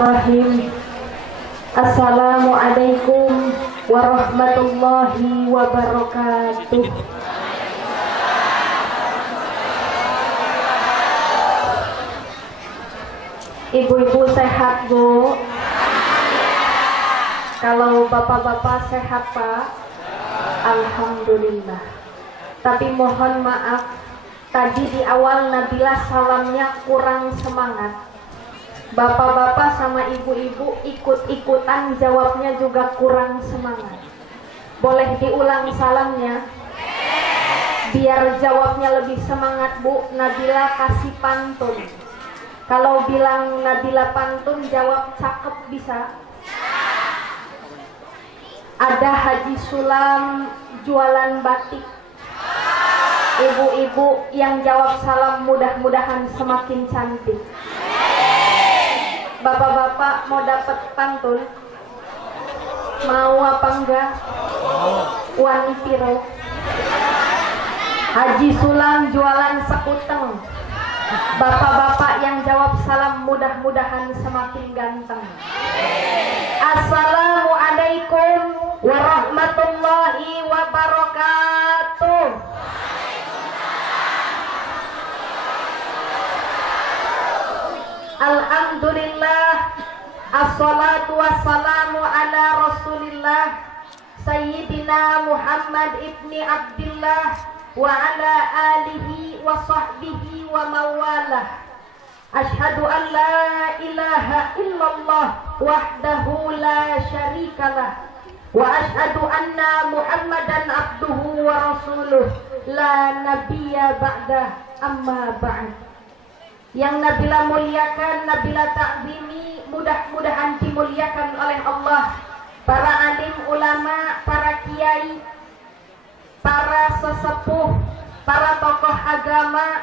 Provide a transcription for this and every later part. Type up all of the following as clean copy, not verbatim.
Bismillahirrahmanirrahim. Assalamualaikum warahmatullahi wabarakatuh. Ibu-ibu sehat, Bu? Kalau bapak-bapak sehat, Pak? Alhamdulillah. Tapi mohon maaf, tadi di awal Nabila salamnya kurang semangat. Bapak-bapak sama ibu-ibu ikut-ikutan jawabnya juga kurang semangat. Boleh diulang salamnya? Biar jawabnya lebih semangat, Bu. Nabila kasih pantun. Kalau bilang Nabila pantun, jawab cakep bisa? Ada Haji Sulam jualan batik. Ibu-ibu yang jawab salam mudah-mudahan semakin cantik. Bapak-bapak mau dapat pantun? Mau apa enggak? Wani piro. Haji Sulam jualan sekuteng. Bapak-bapak yang jawab salam mudah-mudahan semakin ganteng. Assalamualaikum warahmatullahi wabarakatuh. Alhamdulillah, assalatu wassalamu ala rasulillah Sayyidina Muhammad ibni Abdillah wa ala alihi wa sahbihi wa mawalah. Ashhadu an la ilaha illallah wahdahu la syarikalah wa ashhadu anna Muhammadan abduhu wa rasuluh la nabiyya ba'dah, amma ba'd. Yang Nabila muliakan, Nabila ta'zimi, mudah-mudahan dimuliakan oleh Allah. Para alim ulama, para kiai, para sesepuh, para tokoh agama,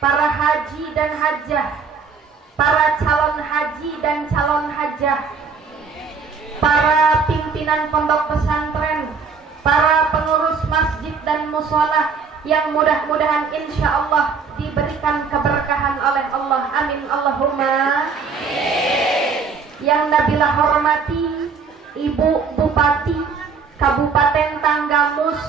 para haji dan hajjah, para calon haji dan calon hajjah, para pimpinan pondok pesantren, para pengurus masjid dan mushola, yang mudah-mudahan insya Allah diberikan keberkahan oleh Allah. Amin Allahumma. Yang Nabila hormati, Ibu Bupati Kabupaten Tanggamus,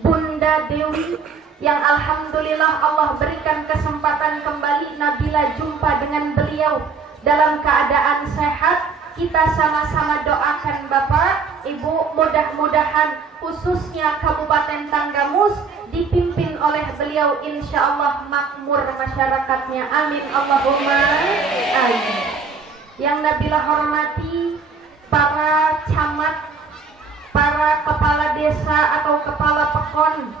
Bunda Dewi, yang alhamdulillah Allah berikan kesempatan kembali Nabila jumpa dengan beliau dalam keadaan sehat. Kita sama-sama doakan Bapak, Ibu, mudah-mudahan khususnya Kabupaten Tanggamus dipimpin oleh beliau insya Allah makmur masyarakatnya. Amin Allahumma amin. Yang Nabila hormati, para camat, para kepala desa atau kepala pekon,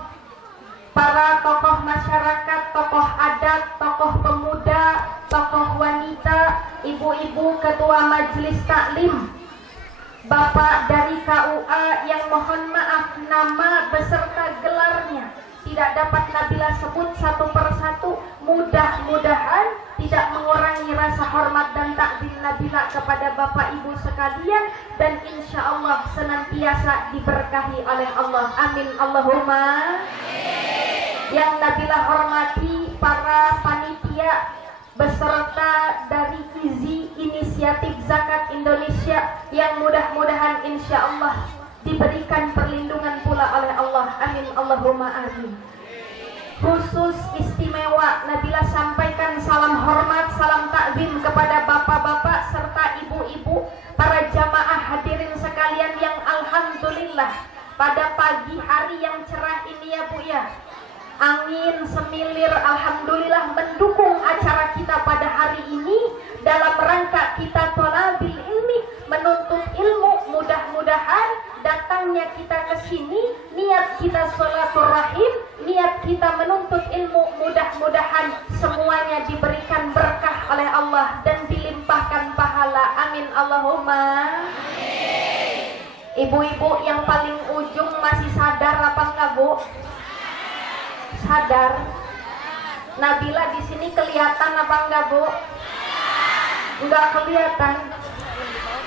para tokoh masyarakat, tokoh adat, tokoh pemuda, tokoh wanita, ibu-ibu ketua majelis taklim, bapak dari KUA yang mohon maaf nama beserta gelarnya tidak dapat Nabila sebut satu persatu, mudah-mudahan tidak mengurangi rasa hormat dan takzim Nabila kepada bapak ibu sekalian, dan insya Allah senantiasa diberkahi oleh Allah. Amin Allahumma. Yang Nabila hormati, para panitia beserta dari Kizi Inisiatif Zakat Indonesia yang mudah-mudahan insya Allah diberikan perlindungan pula oleh Allah. Amin Allahumma amin. Khusus istimewa Nabila sampaikan salam hormat, salam takzim kepada bapak-bapak serta ibu-ibu, para jamaah hadirin sekalian yang alhamdulillah pada pagi hari yang cerah ini ya Bu ya, angin semilir alhamdulillah mendukung acara kita pada hari ini dalam rangka kita thalabil ilmi, menuntut ilmu. Mudah-mudahan datangnya kita ke sini, niat kita sholaturrahim, niat kita menuntut ilmu, mudah-mudahan semuanya diberikan berkah oleh Allah dan dilimpahkan pahala. Amin Allahumma. Ibu-ibu yang paling ujung masih sadar apa enggak Bu? Sadar. Nabila di sini kelihatan apa enggak Bu? Enggak kelihatan.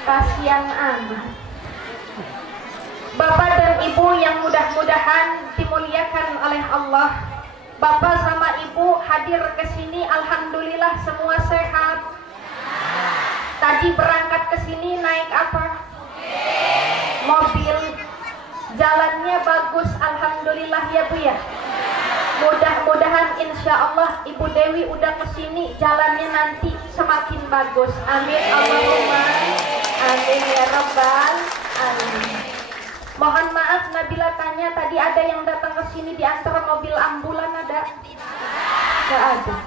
Kasihan amat. Bapak dan Ibu yang mudah-mudahan dimuliakan oleh Allah, Bapak sama Ibu hadir ke sini alhamdulillah semua sehat. Tadi berangkat ke sini naik apa? Mobil. Jalannya bagus, alhamdulillah ya Bu ya. Mudah-mudahan insya Allah Ibu Dewi udah kesini jalannya nanti semakin bagus. Amin Allahumma amin ya rabbal alamin. Mohon maaf Nabila tanya tadi ada yang datang ke sini di antara mobil ambulan ada? Gak ada.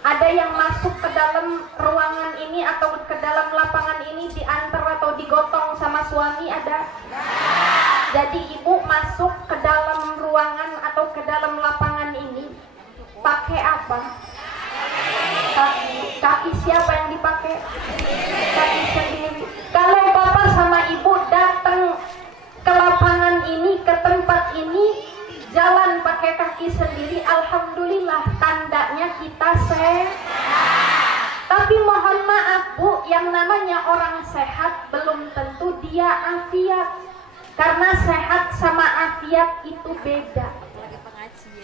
Ada yang masuk ke dalam ruangan ini atau ke dalam lapangan ini diantar atau digotong sama suami ada? Jadi ibu masuk ke dalam ruangan atau ke dalam lapangan ini pakai apa? Kaki siapa yang dipakai? Kaki sendiri. Kalau bapak sama ibu datang ke lapangan ini, ke tempat ini, jalan pakai kaki sendiri, alhamdulillah tandanya kita sehat. Tapi mohon maaf Bu, yang namanya orang sehat belum tentu dia afiat. Karena sehat sama afiat itu beda.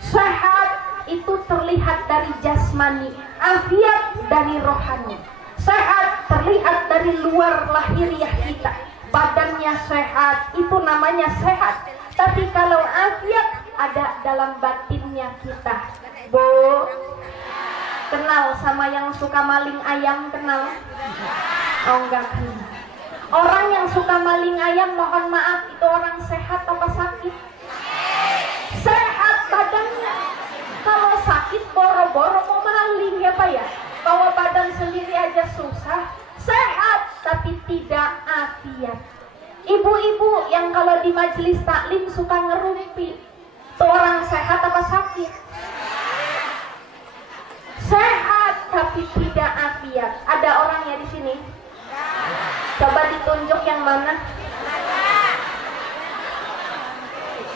Sehat itu terlihat dari jasmani, afiat dari rohani. Sehat terlihat dari luar lahiriah kita. Badannya sehat, itu namanya sehat. Tapi kalau afiat ada dalam batinnya kita. Bu, kenal sama yang suka maling ayam, kenal? Oh enggak kenal. Orang yang suka maling ayam, mohon maaf, itu orang sehat apa sakit? Sehat badannya. Kalau sakit boro-boro mau maling ya Pak ya. Bawa badan sendiri aja susah. Sehat tapi tidak afiat. Ibu-ibu yang kalau di majelis taklim suka ngerumpi, itu orang sehat apa sakit? Sehat tapi tidak afiat. Ada orangnya di sini? Coba ditunjuk yang mana?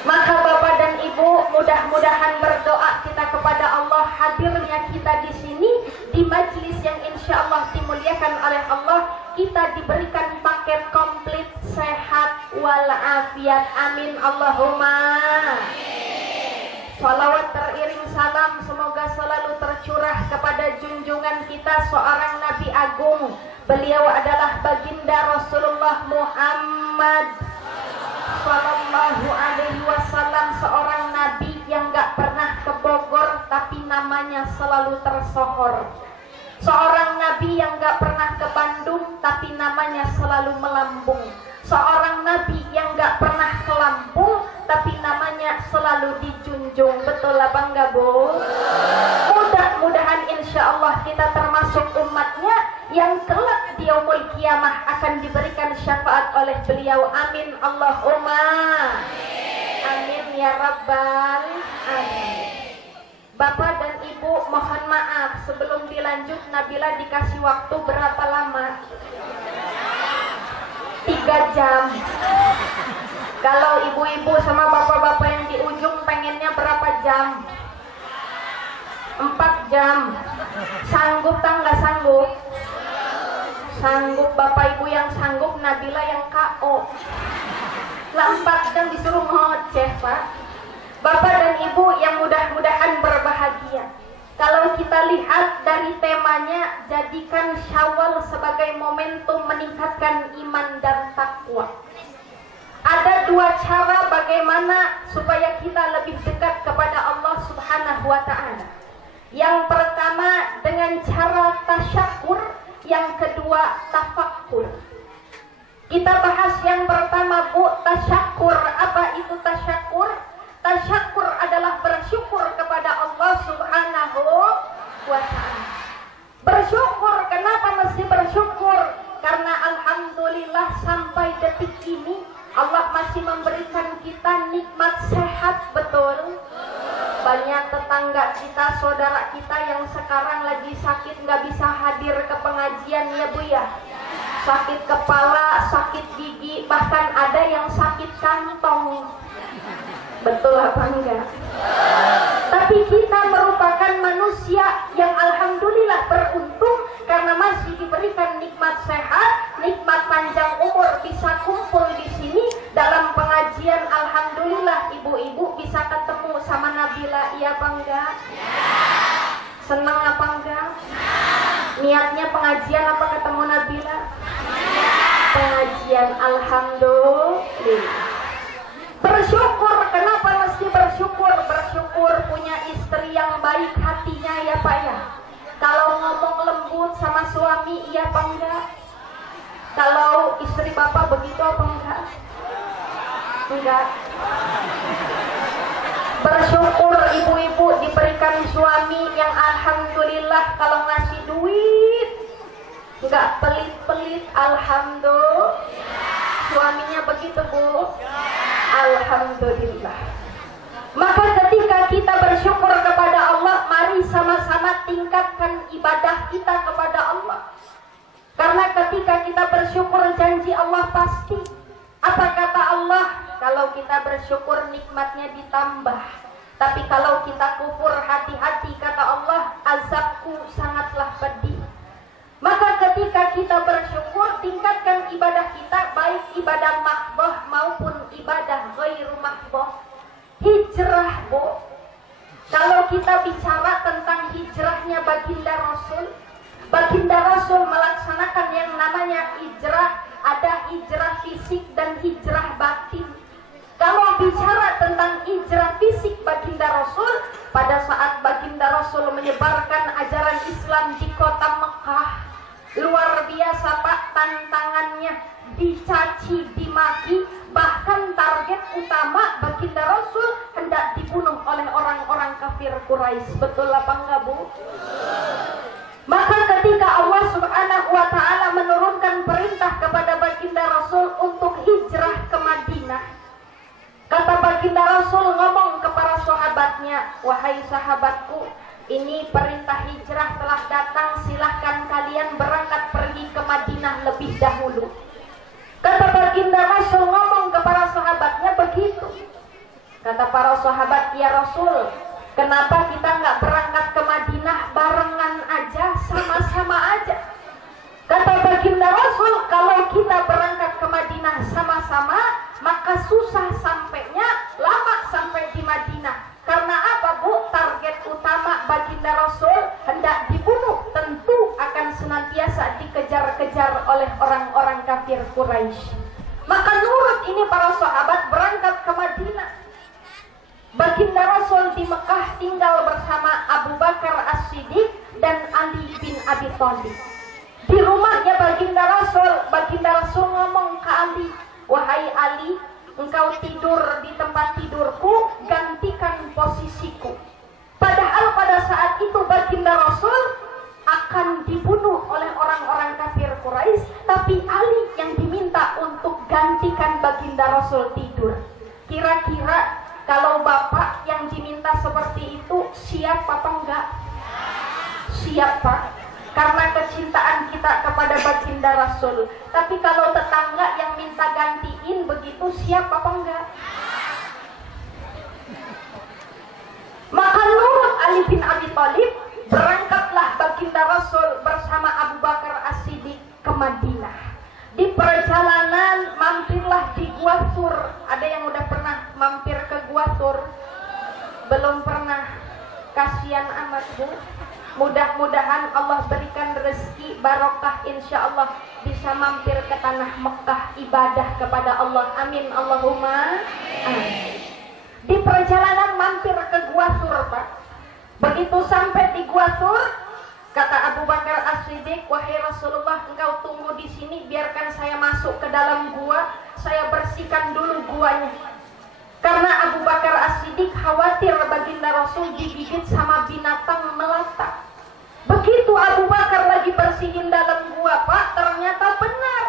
Maka Bapak dan Ibu mudah-mudahan berdoa kita kepada Allah hadirnya kita di sini di majelis yang insya Allah dimuliakan oleh Allah, kita diberikan paket komplit sehat walafiat. Amin Allahumma. Salawat teriring salam semoga selalu tercurah kepada junjungan kita seorang Nabi Agung. Beliau adalah baginda Rasulullah Muhammad Sallallahu Alaihi Wasallam, seorang Nabi yang gak pernah ke Bogor tapi namanya selalu tersohor. Seorang Nabi yang gak pernah ke Bandung tapi namanya selalu melambung. Seorang Nabi yang gak pernah ke Lampung tapi namanya selalu dijunjung. Betul apa enggak Bu? Mudah-mudahan insya Allah kita termasuk umatnya yang kelak di yaumul kiamah akan diberikan syafaat oleh beliau. Amin Allahumma amin ya rabbal alamin. Bapak dan Ibu mohon maaf sebelum dilanjut Nabila dikasih waktu berapa lama? 3 jam. Kalau ibu-ibu sama bapak-bapak yang di ujung pengennya berapa jam? 4 jam. Sanggup tak nggak sanggup? Sanggup. Bapak ibu yang sanggup, Nabila yang KO. Lah 4 jam disuruh ngoceh Pak. Bapak dan Ibu yang mudah-mudahan berbahagia. Kalau kita lihat dari temanya, jadikan Syawal sebagai momentum meningkatkan iman dan takwa. Ada 2 cara bagaimana supaya kita lebih dekat kepada Allah Subhanahu wa Ta'ala. Yang pertama dengan cara tasyakur, yang kedua tafakkur. Kita bahas yang pertama Bu, tasyakur. Apa itu tasyakur? Tasyakur adalah bersyukur kepada Allah Subhanahu wa Ta'ala. Bersyukur, kenapa mesti bersyukur? Karena alhamdulillah sampai detik ini Allah masih memberikan kita nikmat sehat, betul? Banyak tetangga kita, saudara kita yang sekarang lagi sakit nggak bisa hadir ke pengajian ya Bu ya. Sakit kepala, sakit gigi, bahkan ada yang sakit kantong. Betul apa enggak? Tapi kita merupakan manusia yang alhamdulillah beruntung karena masih diberikan nikmat sehat, nikmat panjang umur, bisa kumpul di sini dalam pengajian. Alhamdulillah ibu-ibu bisa ketemu sama Nabila, iya apa enggak? Senang apa enggak? Niatnya pengajian apa ketemu Nabila? sekalian, alhamdulillah. Bersyukur, kenapa mesti bersyukur? Bersyukur punya istri yang baik hatinya ya Pak ya. Kalau ngomong lembut sama suami iya apa enggak? Kalau istri Bapak begitu apa enggak? Enggak. Bersyukur ibu-ibu diberikan suami yang alhamdulillah kalau ngasih duit enggak pelit-pelit, alhamdulillah. Suaminya begitu Bu, alhamdulillah. Maka ketika kita bersyukur kepada Allah, mari sama-sama tingkatkan ibadah kita kepada Allah. Karena ketika kita bersyukur, janji Allah pasti. Apa kata Allah? Kalau kita bersyukur nikmatnya ditambah. Tapi kalau kita kufur, hati-hati kata Allah, azabku sangatlah pedih. Maka ketika kita bersyukur, tingkatkan ibadah kita, baik ibadah mahdoh maupun ibadah ghairu mahdoh. Hijrah Bu, kalau kita bicara tentang hijrahnya baginda Rasul, baginda Rasul melaksanakan yang namanya hijrah, ada hijrah fisik dan hijrah batin. Kalau bicara tentang hijrah fisik baginda Rasul, pada saat baginda Rasul menyebarkan ajaran Islam di kota Mekah, luar biasa Pak tantangannya, dicaci, dimaki, bahkan target utama baginda Rasul hendak dibunuh oleh orang-orang kafir Quraisy. Betul apa enggak Bu? Maka ketika Allah Subhanahu wa Ta'ala menurunkan perintah kepada baginda Rasul untuk hijrah ke Madinah, kata baginda Rasul ngomong ke para sahabatnya, wahai sahabatku, ini perintah hijrah telah datang, silahkan kalian berangkat pergi ke Madinah lebih dahulu. Kata baginda Rasul ngomong ke para sahabatnya begitu. Kata para sahabat, ya Rasul, kenapa kita nggak berangkat ke Madinah barengan aja, sama-sama aja? Kata baginda Rasul, kalau kita berangkat ke Madinah sama-sama, maka susah sampainya, lama sampai di Madinah. Karena apa Bu? Target utama baginda Rasul hendak dibunuh, tentu akan senantiasa dikejar-kejar oleh orang-orang kafir Quraisy. Maka nurut ini para sahabat berangkat ke Madinah. Baginda Rasul di Mekah tinggal bersama Abu Bakar As-Siddiq dan Ali bin Abi Thalib. Di rumahnya baginda Rasul ngomong ke Ali, wahai Ali, engkau tidur di tempat tidurku, gantikan posisiku. Padahal pada saat itu baginda Rasul akan dibunuh oleh orang-orang kafir Quraisy, tapi Ali yang diminta untuk gantikan baginda Rasul tidur. Kira-kira kalau bapak yang diminta seperti itu siap apa enggak? Siap Pak, karena kecintaan kita kepada baginda Rasul. Tapi kalau tetangga yang minta gantiin begitu, siap apa enggak? Maka nurut Ali bin Abi Thalib, berangkatlah baginda Rasul bersama Abu Bakar As-Siddiq ke Madinah. Di perjalanan mampirlah di Gua Thur. Ada yang udah pernah mampir ke Gua Thur? Belum pernah. Kasihan amat Bu. Mudah-mudahan Allah berikan rezeki barokah, insya Allah bisa mampir ke tanah Mekah ibadah kepada Allah. Amin Allahumma amin. Di perjalanan mampir ke Gua Thur Pak. Begitu sampai di Gua Thur, kata Abu Bakar As-Siddiq, wahai Rasulullah, engkau tunggu di sini, biarkan saya masuk ke dalam gua, saya bersihkan dulu guanya. Karena Abu Bakar As-Siddiq khawatir baginda Rasul digigit sama binatang melata. Begitu Abu Bakar lagi bersihin dalam gua Pak, ternyata benar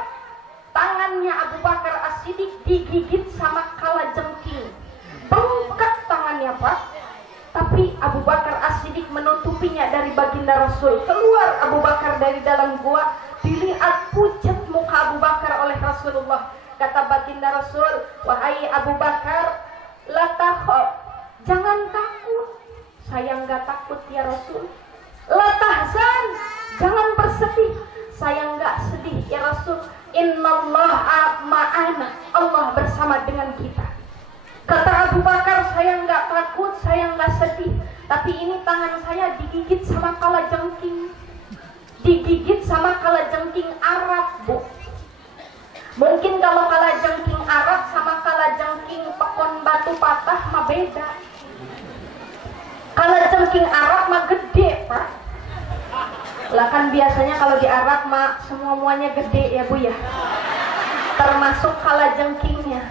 tangannya Abu Bakar As-Siddiq digigit sama kalajengking. Bengkak tangannya Pak. Tapi Abu Bakar As-Siddiq menutupinya dari baginda Rasul. Keluar Abu Bakar dari dalam gua, dilihat pucat muka Abu Bakar oleh Rasulullah. Kata baginda Rasul, wahai Abu Bakar, la takhaf, jangan takut. Saya enggak takut ya Rasul. La tahzan, jangan bersedih. Saya enggak sedih ya Rasul. Innallaha ma'ana, Allah bersama dengan kita. Kata Abu Bakar, saya enggak takut, saya enggak sedih. Tapi ini tangan saya digigit sama kalajengking. Digigit sama kalajengking Arab Bu. Mungkin kalau beda. Kalau cengking Arab mah gede, Pak. Lah kan biasanya kalau di Arab mah semuanya gede ya Bu ya. Termasuk kalajengkingnya.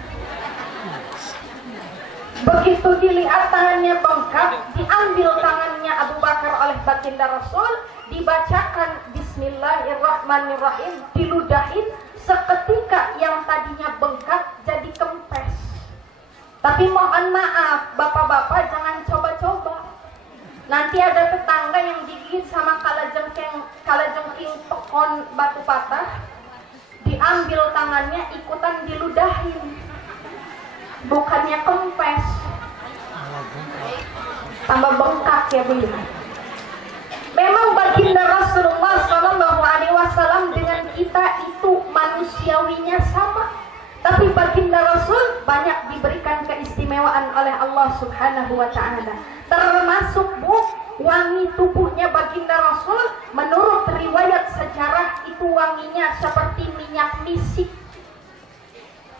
Begitu dilihat tangannya bengkak, diambil tangannya Abu Bakar oleh baginda Rasul, dibacakan Bismillahirrahmanirrahim, diludahin, seketika yang tadinya bengkak jadi kempes. Tapi mohon maaf, bapak-bapak jangan coba-coba. Nanti ada tetangga yang digigit sama kalajengking pekon batu patah, diambil tangannya ikutan diludahin. Bukannya kempes, tambah bengkak ya Bu. Memang baginda Rasulullah SAW dengan kita itu manusiawinya sama, tapi baginda Rasul banyak diberikan keistimewaan oleh Allah Subhanahu wa Ta'ala. Termasuk Bu, wangi tubuhnya baginda Rasul menurut riwayat sejarah itu wanginya seperti minyak misik.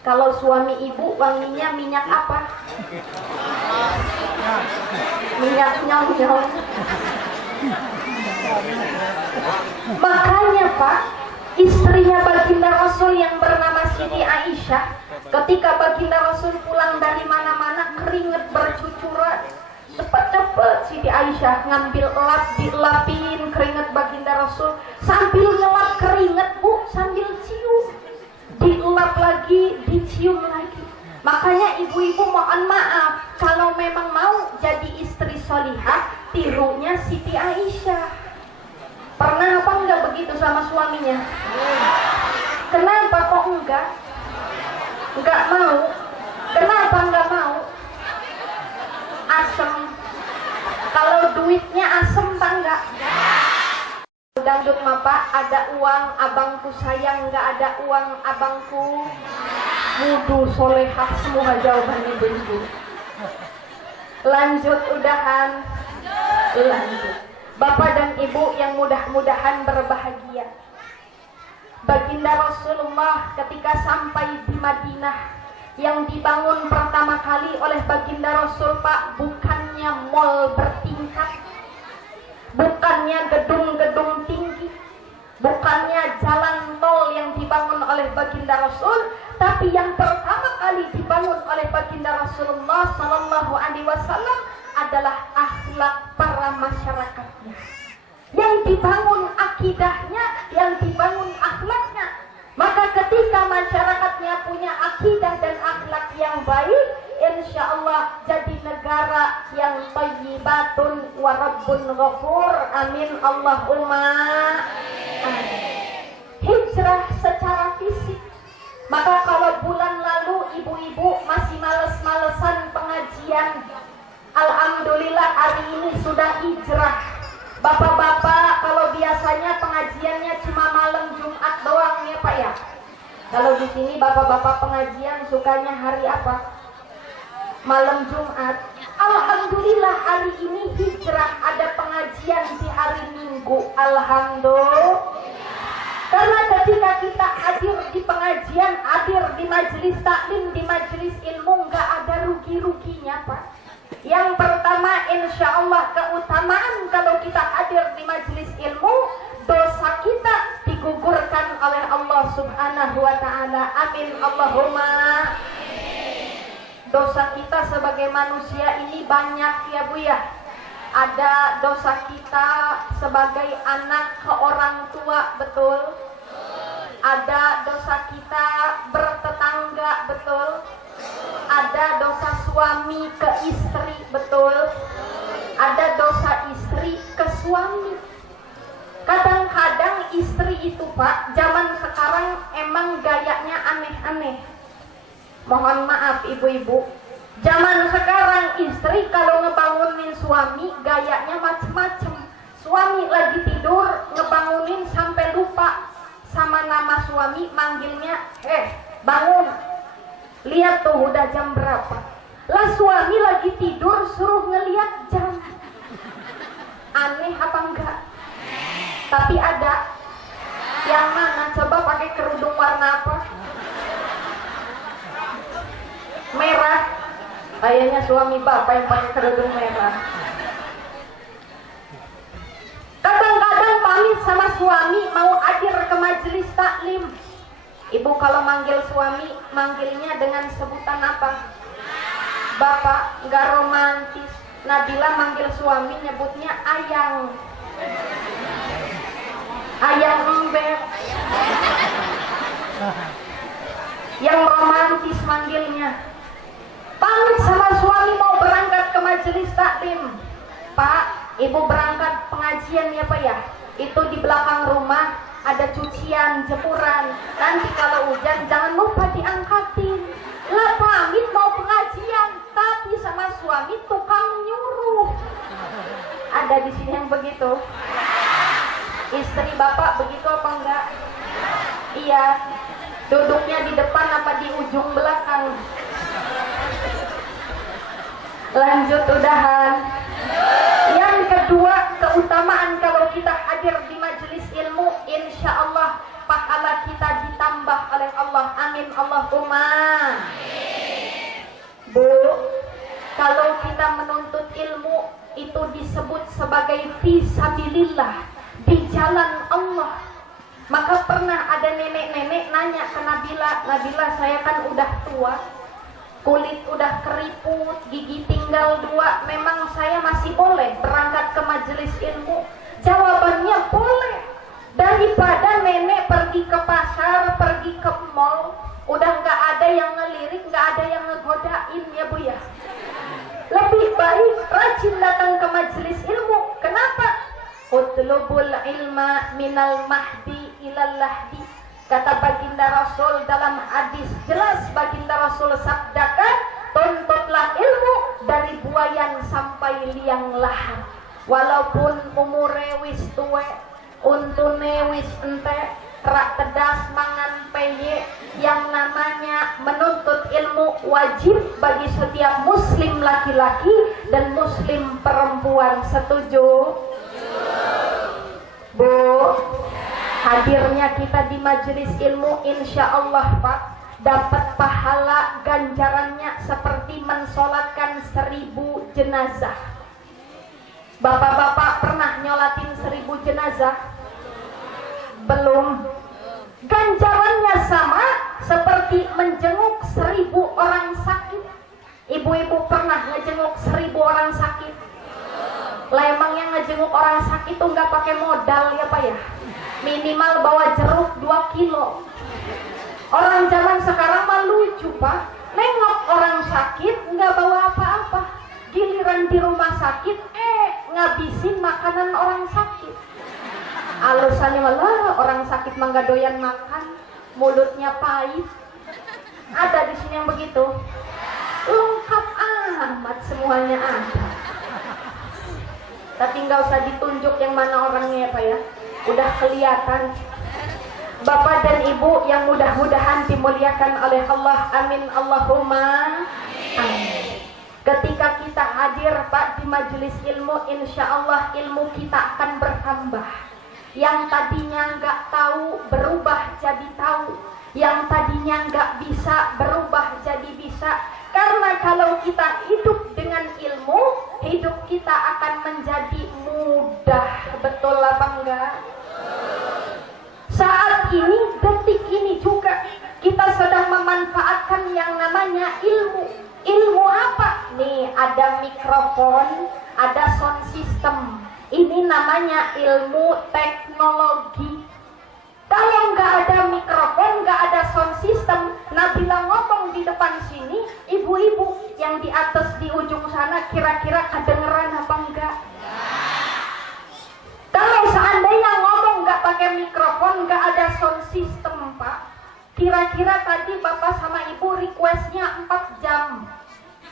Kalau suami ibu wanginya minyak apa? Minyak nyong-nyong. Makanya Pak, istrinya baginda Rasul yang bernama Siti Aisyah, ketika baginda Rasul pulang dari mana-mana keringat bercucuran, cepet-cepet Siti Aisyah ngambil elap, dielapin keringat baginda Rasul, sambil ngelap keringat Bu, sambil cium, dielap lagi, dicium lagi. Makanya ibu-ibu mohon maaf, kalau memang mau jadi istri solihah, tirunya Siti Aisyah. Pernah apa enggak begitu sama suaminya? Kenapa kok enggak? Enggak mau. Kenapa enggak mau? Asem. Kalau duitnya asem tak enggak? Dangdut mah Pak, ada uang abangku sayang, enggak ada uang abangku wudu solehah. Semua jawabannya ibu-ibu. Lanjut udahan. Lanjut. Bapak dan Ibu yang mudah-mudahan berbahagia. Baginda Rasulullah ketika sampai di Madinah, yang dibangun pertama kali oleh baginda Rasul Pak bukannya mall bertingkat, bukannya gedung-gedung tinggi, bukannya jalan tol yang dibangun oleh baginda Rasul, tapi yang pertama kali dibangun oleh baginda Rasulullah SAW adalah akhlak para masyarakatnya. Yang dibangun akidahnya, yang dibangun akhlaknya. Maka ketika masyarakatnya punya akidah dan akhlak yang baik, insya Allah jadi negara yang thayyibatun wa rabbun ghafur. Amin Allahumma amin. Hijrah secara fisik. Maka kalau bulan lalu ibu-ibu masih males-malesan pengajian, alhamdulillah hari ini sudah hijrah. Bapak-bapak kalau biasanya pengajiannya cuma malam Jumat doang ya Pak ya. Kalau di sini bapak-bapak pengajian sukanya hari apa? Malam Jumat. Alhamdulillah hari ini hijrah, ada pengajian di hari Minggu. Alhamdulillah. Karena ketika kita hadir di pengajian, hadir di majelis taklim, di majelis ilmu, nggak ada rugi-ruginya Pak. Yang pertama, insya Allah keutamaan kalau kita hadir di majelis ilmu, dosa kita digugurkan oleh Allah Subhanahu wa Ta'ala. Amin Allahumma. Dosa kita sebagai manusia ini banyak ya Bu ya. Ada dosa kita sebagai anak ke orang tua, betul? Ada dosa kita bertetangga, betul? Ada dosa suami ke istri, betul? Ada dosa istri ke suami. Kadang-kadang istri itu Pak, zaman sekarang emang gayanya aneh-aneh. Mohon maaf ibu-ibu, zaman sekarang istri kalau ngebangunin suami gayanya macem-macem. Suami lagi tidur ngebangunin sampai lupa sama nama suami, manggilnya bangun. Lihat tuh udah jam berapa. Lah suami lagi tidur suruh ngeliat jam. Aneh apa enggak? Tapi ada. Yang mana? Coba pakai kerudung warna apa? Merah. Kayaknya suami bapak yang pakai kerudung merah. Kadang-kadang pamit sama suami mau hadir ke majelis taklim. Ibu kalau manggil suami, manggilnya dengan sebutan apa? Bapak, nggak romantis. Nabila manggil suami nyebutnya ayang. Ayang embek. Yang romantis manggilnya. Pamit sama suami mau berangkat ke majelis taklim. Pak, ibu berangkat pengajian ya Pak ya? Itu di belakang rumah ada cucian, jemuran. Nanti kalau hujan jangan lupa diangkatin. Lah pamit mau pengajian, tapi sama suami tukang nyuruh. Ada di sini yang begitu. Istri bapak begitu apa enggak? Iya. Duduknya di depan apa di ujung belakang? Lanjut udahan. Yang kedua, keutamaan kalau kita hadir di majelis ilmu, insya Allah pahala kita ditambah oleh Allah. Amin Allahumma. Bu, kalau kita menuntut ilmu itu disebut sebagai fisabilillah, di jalan Allah. Maka pernah ada nenek-nenek nanya ke Nabila, Nabila saya kan udah tua, kulit udah keriput, gigi tinggal 2, memang saya masih boleh berangkat ke majelis ilmu? Jawabannya boleh. Daripada nenek pergi ke pasar, pergi ke mall, udah nggak ada yang ngelirik, nggak ada yang ngegodain ya Bu ya. Lebih baik rajin datang ke majelis ilmu. Kenapa? Utlubul ilma minal mahdi ilal lahdi. Kata baginda Rasul dalam hadis jelas, baginda Rasul sabdakan, tuntutlah ilmu dari buayan sampai liang lahat. Walaupun umure wis tuwe, untune wis entek, rak tedas mangan peye. Yang namanya menuntut ilmu wajib bagi setiap muslim laki-laki dan muslim perempuan. Setuju? Bu, hadirnya kita di majelis ilmu insya Allah Pak dapat pahala ganjarannya seperti mensolatkan 1000 jenazah. Bapak-bapak pernah nyolatin 1000 jenazah? Belum. Ganjarannya sama seperti menjenguk 1000 orang sakit. Ibu-ibu pernah ngejenguk 1000 orang sakit? Lah emang yang ngejenguk orang sakit tuh nggak pakai modal ya Pak ya? Minimal bawa jeruk 2 kilo. Orang zaman sekarang mah lucu Pak, nengok orang sakit nggak bawa apa-apa, giliran di rumah sakit ngabisin makanan orang sakit. Alasannya malah orang sakit mah nggak doyan makan, mulutnya pahit. Ada di sini yang begitu. Lengkap amat semuanya ada. Tapi nggak usah ditunjuk yang mana orangnya ya Pak ya, udah kelihatan. Bapak dan Ibu yang mudah-mudahan dimuliakan oleh Allah, amin Allahumma amin. Ketika kita hadir Pak di majelis ilmu, insya Allah ilmu kita akan bertambah. Yang tadinya nggak tahu berubah jadi tahu, yang tadinya nggak bisa berubah jadi bisa. Karena kalau kita hidup dengan ilmu, hidup kita akan menjadi mudah. Betul apa enggak? Saat ini, detik ini juga kita sedang memanfaatkan yang namanya ilmu. Ilmu apa? Nih ada mikrofon, ada sound system. Ini namanya ilmu teknologi. Kalau nggak ada mikrofon, nggak ada sound system, Nabila ngomong di depan sini, ibu-ibu yang di atas di ujung sana kira-kira kedengeran apa enggak? Kalau seandainya ngomong nggak pakai mikrofon, nggak ada sound system Pak, kira-kira tadi Bapak sama Ibu requestnya 4 jam.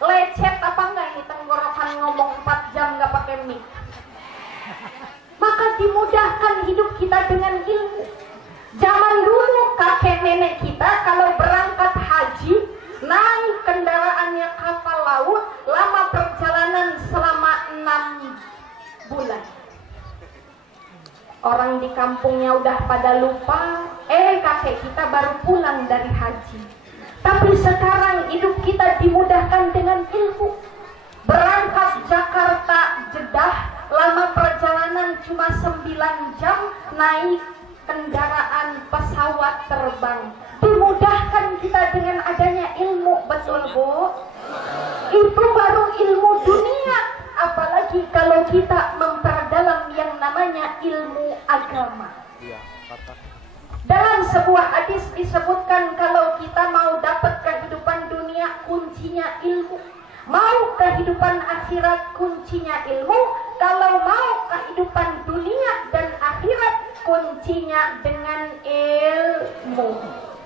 Lecet apa enggak ini tenggorokan ngomong 4 jam nggak pakai mic? Maka dimudahkan hidup kita dengan ilmu. Zaman dulu kakek nenek kita kalau berangkat haji naik kendaraannya kapal laut, lama perjalanan selama 6 bulan. Orang di kampungnya udah pada lupa, kakek kita baru pulang dari haji. Tapi sekarang hidup kita dimudahkan dengan ilmu. Jakarta Jeddah, lama perjalanan cuma 9 jam naik kendaraan pesawat terbang. Dimudahkan kita dengan adanya ilmu, betul Bu? Itu baru ilmu dunia, apalagi kalau kita memperdalam yang namanya ilmu agama. Dalam sebuah hadis disebutkan kalau kita mau dapat kehidupan dunia, kuncinya ilmu. Mau kehidupan akhirat, kuncinya ilmu. Kalau mau kehidupan dunia dan akhirat, kuncinya dengan ilmu.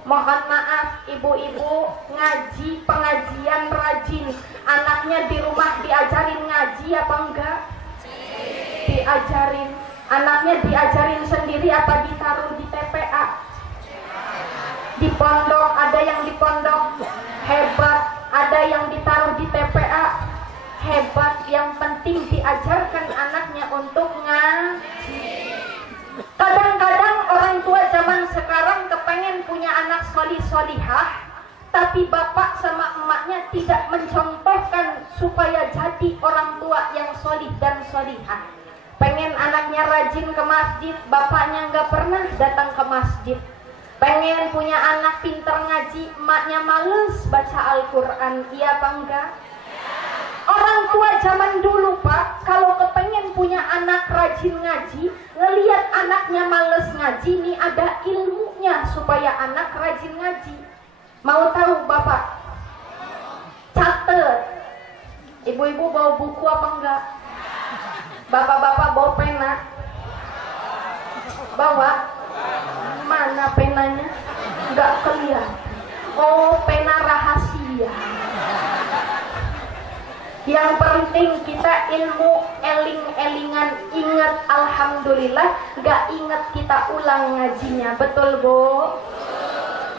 Mohon maaf ibu-ibu, ngaji pengajian rajin, anaknya di rumah diajarin ngaji apa enggak? Diajarin. Anaknya diajarin sendiri apa ditaruh di TPA? Di pondok, ada yang di pondok hebat, ada yang ditaruh di TPA hebat. Yang penting diajarkan anaknya untuk ngaji. Kadang-kadang orang tua zaman sekarang kepengen punya anak solih-solihah, tapi bapak sama emaknya tidak mencontohkan supaya jadi orang tua yang solih dan solihah. Pengen anaknya rajin ke masjid, bapaknya nggak pernah datang ke masjid. Pengen punya anak pinter ngaji, emaknya males baca Al-Quran, iya apa enggak? Orang tua zaman dulu Pak, kalau kepengen punya anak rajin ngaji, ngelihat anaknya males ngaji, nih ada ilmunya supaya anak rajin ngaji. Mau tahu Bapak? Catet. Ibu-ibu bawa buku apa enggak? Bapak-bapak bawa pena? Bawa? Mana penanya? Enggak kelihatan. Oh, pena rahasia. Yang penting kita ilmu eling-elingan, ingat alhamdulillah, gak ingat kita ulang ngajinya, betul Bu?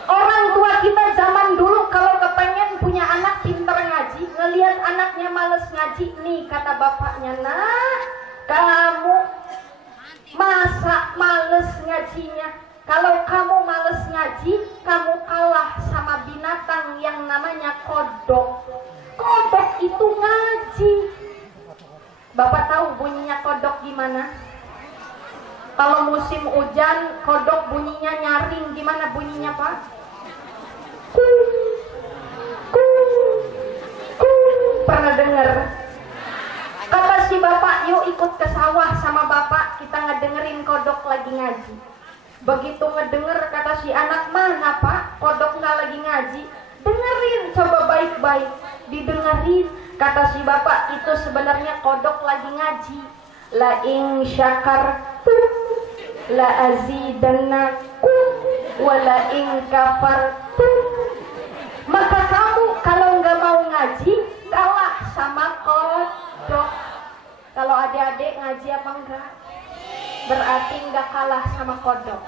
Orang tua kita zaman dulu kalau kepengen punya anak pinter ngaji, ngelihat anaknya males ngaji, nih kata bapaknya, nah kamu masa males ngajinya? Kalau kamu males ngaji, kamu kalah sama binatang yang namanya kodok. Kodok itu ngaji. Bapak tahu bunyinya kodok gimana? Kalau musim hujan, kodok bunyinya nyaring. Gimana bunyinya Pak? Pernah dengar? Kata si bapak, yuk ikut ke sawah sama bapak, kita ngedengerin kodok lagi ngaji. Begitu ngedenger, kata si anak, mana Pak? Kodok nggak lagi ngaji. Dengerin, coba baik-baik. Didengerin, kata si bapak, itu sebenarnya kodok lagi ngaji. La in syakartum la azidannakum wa la in kafartum. Maka kamu kalau nggak mau ngaji, kalah sama kodok. Kalau adik-adik ngaji apa enggak? Berarti nggak kalah sama kodok.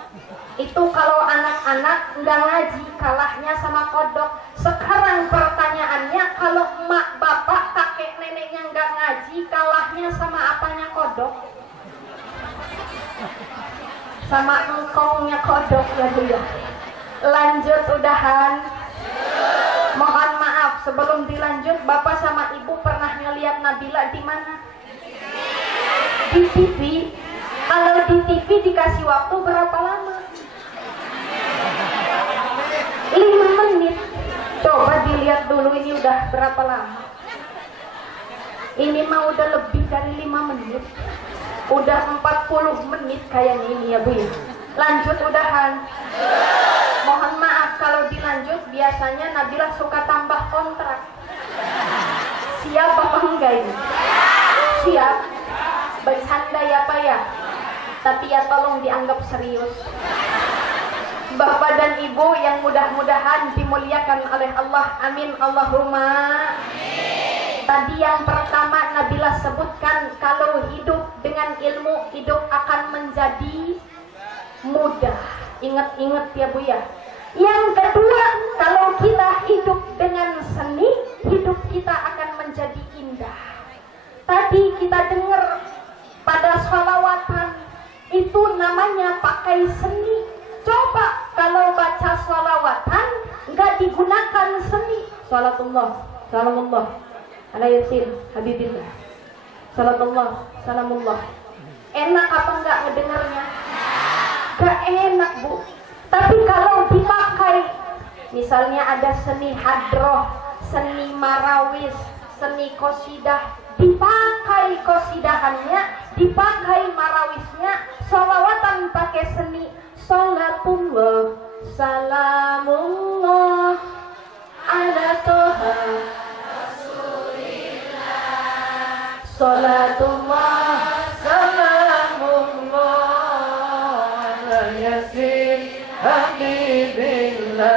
Itu kalau anak-anak nggak ngaji, kalahnya sama kodok. Sekarang pertanyaannya, kalau emak bapak kakek neneknya nggak ngaji, kalahnya sama apanya kodok? Sama engkongnya kodok ya Bu ya. Lanjut udahan. Mohon maaf sebelum dilanjut, bapak sama ibu pernah ngeliat Nabila di mana? Di TV. Kalau di TV dikasih waktu berapa lama? 5 menit. Coba dilihat dulu ini udah berapa lama. Ini mah udah lebih dari 5 menit. Udah 40 menit kayaknya ini ya Bu ya. Lanjut udahan. Mohon maaf kalau dilanjut, biasanya Nabila suka tambah kontrak. Siap apa enggak ini? Siap. Bercanda ya Pak ya. Tapi ya tolong dianggap serius. Bapak dan Ibu yang mudah-mudahan dimuliakan oleh Allah, amin Allahumma. Tadi yang pertama Nabila sebutkan, kalau hidup dengan ilmu, hidup akan menjadi mudah. Ingat-ingat ya Bu ya. Yang kedua, kalau kita hidup dengan seni, hidup kita akan menjadi indah. Tadi kita dengar pada sholawatan, itu namanya pakai seni. Coba kalau baca sholawatan nggak digunakan seni. Sholatullah, salamullah ala yasin habibillah. Salatullah, salamullah. Enak apa enggak ngedengarnya? Gak enak, Bu. Tapi kalau dipakai, misalnya ada seni hadroh, seni marawis, seni qasidah, dipakai qasidahannya, dipakai marawisnya, sholawatan pakai seni, salatullah, salamullah, ala toha, rasulillah, salatullah, salamullah, ala yasin, habibillah.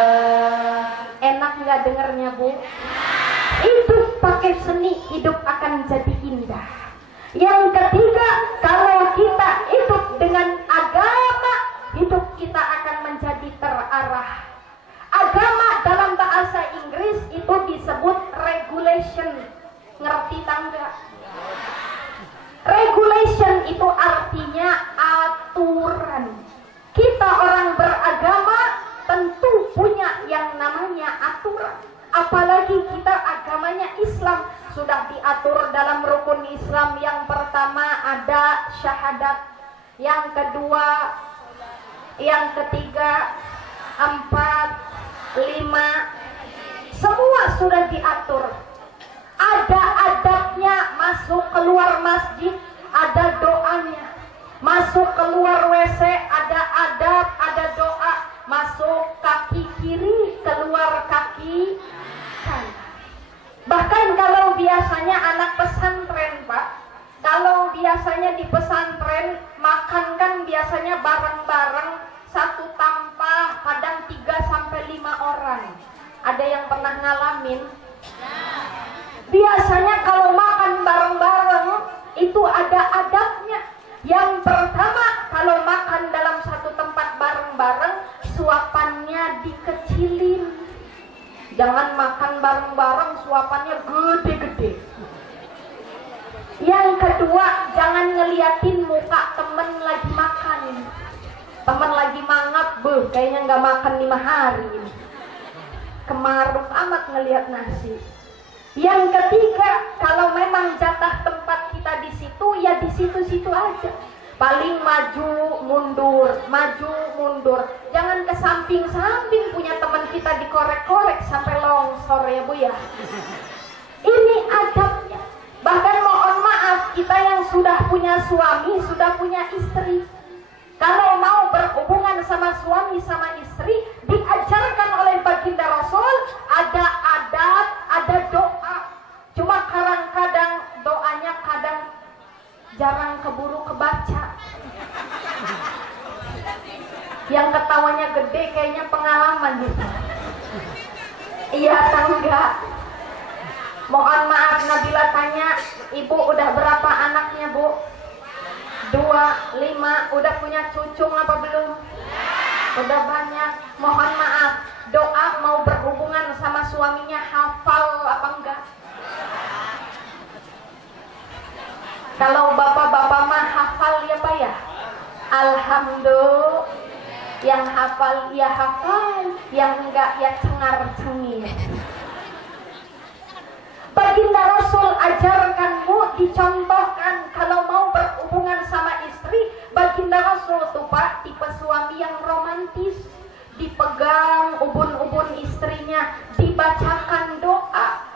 Enak nggak dengarnya, Bu? Hidup pakai seni, hidup akan jadi indah. Yang ketiga, kalau kita hidup dengan agama, hidup kita akan menjadi terarah. Agama dalam bahasa Inggris itu disebut regulation. Ngerti tangga? Regulation itu artinya aturan. Kita orang beragama tentu punya yang namanya aturan. Apalagi kita agamanya Islam, sudah diatur dalam rukun Islam. Yang pertama ada syahadat, yang kedua, yang ketiga, 4, 5, semua sudah diatur. Ada adabnya, masuk keluar masjid ada doanya, masuk keluar WC ada adab, ada doa, masuk kaki kiri, keluar kaki kanan. Bahkan kalau biasanya anak pesantren, Pak, kalau biasanya di pesantren makan kan biasanya bareng-bareng, satu tampah kadang 3-5 orang. Ada yang pernah ngalamin? Biasanya kalau makan bareng-bareng itu ada adabnya. Yang pertama, kalau makan dalam satu tempat bareng-bareng, suapannya dikecilin. Jangan makan bareng-bareng suapannya gede-gede. Yang kedua, jangan ngeliatin muka temen lagi makan. Temen lagi mangap, kayaknya nggak makan 5 hari ini. Kemaruk amat ngeliat nasi. Yang ketiga, kalau memang jatah tempat kita di situ, ya di situ-situ aja. Paling maju mundur, maju mundur. Jangan ke samping-samping, punya teman kita dikorek-korek sampai longsor ya Bu ya. Ini adabnya. Bahkan mohon maaf, kita yang sudah punya suami, sudah punya istri, kalau mau berhubungan sama suami sama istri, diajarkan oleh baginda Rasul, ada adab, ada doa. Cuma kadang-kadang doanya kadang jarang keburu kebaca. Yang ketawanya gede kayaknya pengalaman gitu. Iya atau enggak? Mohon maaf, Nabila tanya, Ibu udah berapa anaknya, Bu? 2, 5, udah punya cucung apa belum? Udah banyak. Mohon maaf, doa mau berhubungan sama suaminya hafal apa enggak? Kalau bapak-bapak mah hafal ya Pak ya? Alhamdulillah. Yang hafal ya hafal, yang enggak ya cengar-cengir. Baginda Rasul ajarkan Bu, dicontohkan kalau mau berhubungan sama istri, baginda Rasul tuh Pak tipe suami yang romantis, dipegang ubun-ubun istrinya, dibacakan doa.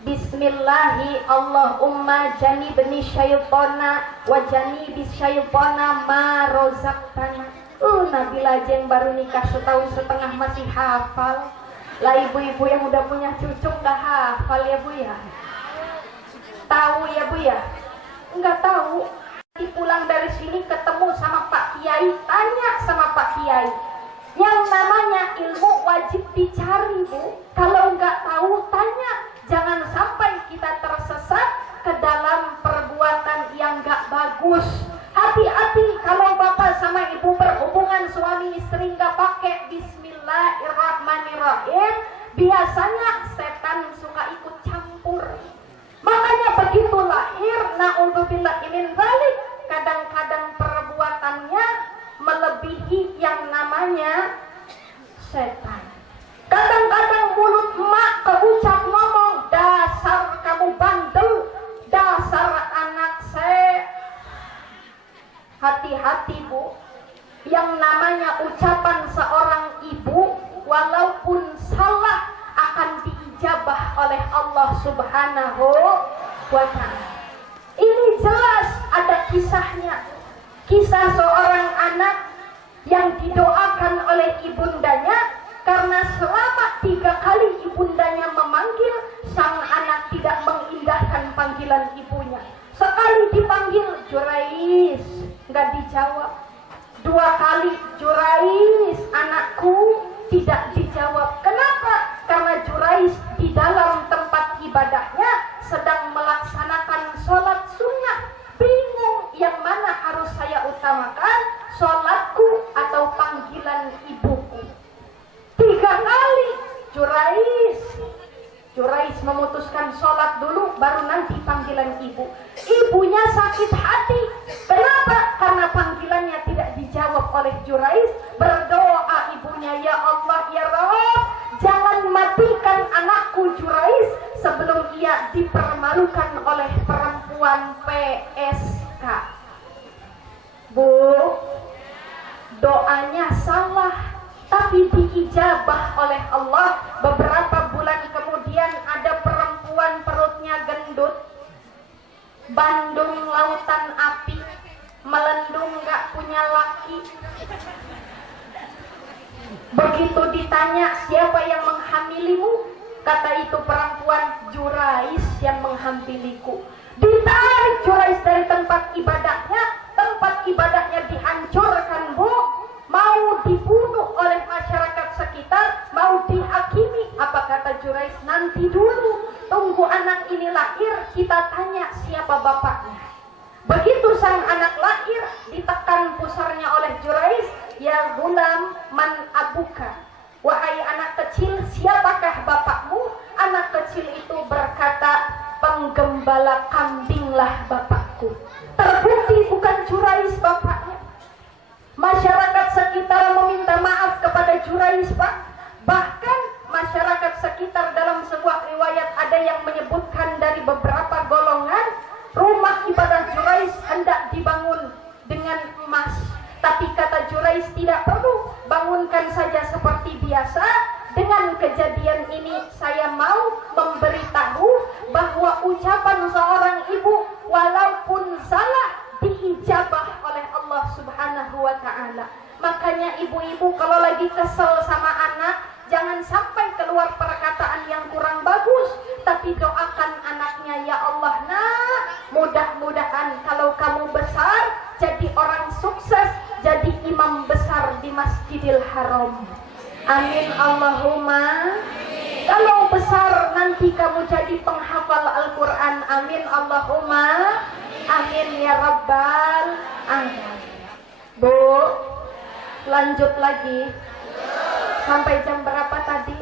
Bismillahi Allahumma janibni syaitana wa janibis syaitana ma rozaqtana. Nabila aja yang baru nikah setahun setengah masih hafal. Lah ibu-ibu yang udah punya cucu nggak hafal ya Bu ya? Tahu ya Bu ya? Nggak tahu. Nanti pulang dari sini ketemu sama Pak Kiai, tanya sama Pak Kiai. Yang namanya ilmu wajib dicari Bu. Kalau nggak tahu tanya. Jangan sampai kita tersesat ke dalam perbuatan yang nggak bagus. Hati-hati kalau bapak sama ibu berhubungan suami istri nggak pakai Bismillahirrahmanirrahim, biasanya setan suka ikut campur. Makanya begitu lahir, na'udzubillah min dzalik, kadang-kadang perbuatannya melebihi yang namanya setan. Kadang-kadang mulut emak keucap ngomong, dasar kamu bandel, dasar Hati-hati Bu, yang namanya ucapan seorang ibu walaupun salah akan diijabah oleh Allah Subhanahu wa Ta'ala. Ini jelas ada kisahnya, kisah seorang anak yang didoakan oleh ibundanya karena selama 3 kali ibundanya memanggil, sang anak tidak mengindahkan panggilan ibunya. Sekali dipanggil Jurais, nggak dijawab. 2 kali Jurais, anakku, tidak dijawab. Kenapa? Karena Jurais di dalam tempat ibadahnya sedang melaksanakan sholat sunnah, bingung yang mana harus saya utamakan, sholatku atau panggilan ibuku. 3 kali Jurais memutuskan sholat dulu, baru nanti panggilan ibu. Ibunya sakit hati. Kenapa? Karena panggilannya tidak dijawab oleh Jurais. Berdoa ibunya, ya Allah, ya Rabb, jangan matikan anakku Jurais sebelum ia dipermalukan oleh perempuan PSK. Bu, doanya salah, tapi diijabah oleh Allah. Beberapa bulan kemudian ada perempuan perutnya gendut, Bandung lautan api, melendung gak punya laki. Begitu ditanya siapa yang menghamilimu, kata itu perempuan, Jurais yang menghamiliku. Ditarik Jurais dari tempat ibadahnya dihancurkan Bu, mau dibunuh oleh masyarakat sekitar, mau dihakimi. Apa kata Jurais? Nanti dulu, tunggu anak ini lahir, kita tanya siapa bapaknya. Begitu sang anak lahir, ditekan pusarnya oleh Jurais, ya gulam, man abuka, wahai anak kecil, siapakah bapakmu? Anak kecil itu berkata, penggembala kambinglah bapakku. Terbukti bukan Jurais bapaknya. Masyarakat sekitar meminta maaf kepada Jurais, Pak. Bahkan masyarakat sekitar dalam sebuah riwayat ada yang menyebutkan dari beberapa golongan, rumah ibadah Jurais hendak dibangun dengan emas. Tapi kata Jurais, tidak perlu, bangunkan saja seperti biasa. Dengan kejadian ini saya mau memberitahu bahwa ucapan seorang ibu walaupun salah diijabah oleh Allah Subhanahu wa Ta'ala. Makanya ibu-ibu kalau lagi kesel sama anak, jangan sampai keluar perkataan yang kurang bagus, tapi doakan anaknya, ya Allah nak, mudah-mudahan kalau kamu besar jadi orang sukses, jadi imam besar di Masjidil Haram. Amin Allahumma. Kalau besar nanti kamu jadi penghafal Al-Quran. Amin Allahumma. Amin ya Rabbal Alamin. Bu, lanjut lagi. Sampai jam berapa tadi?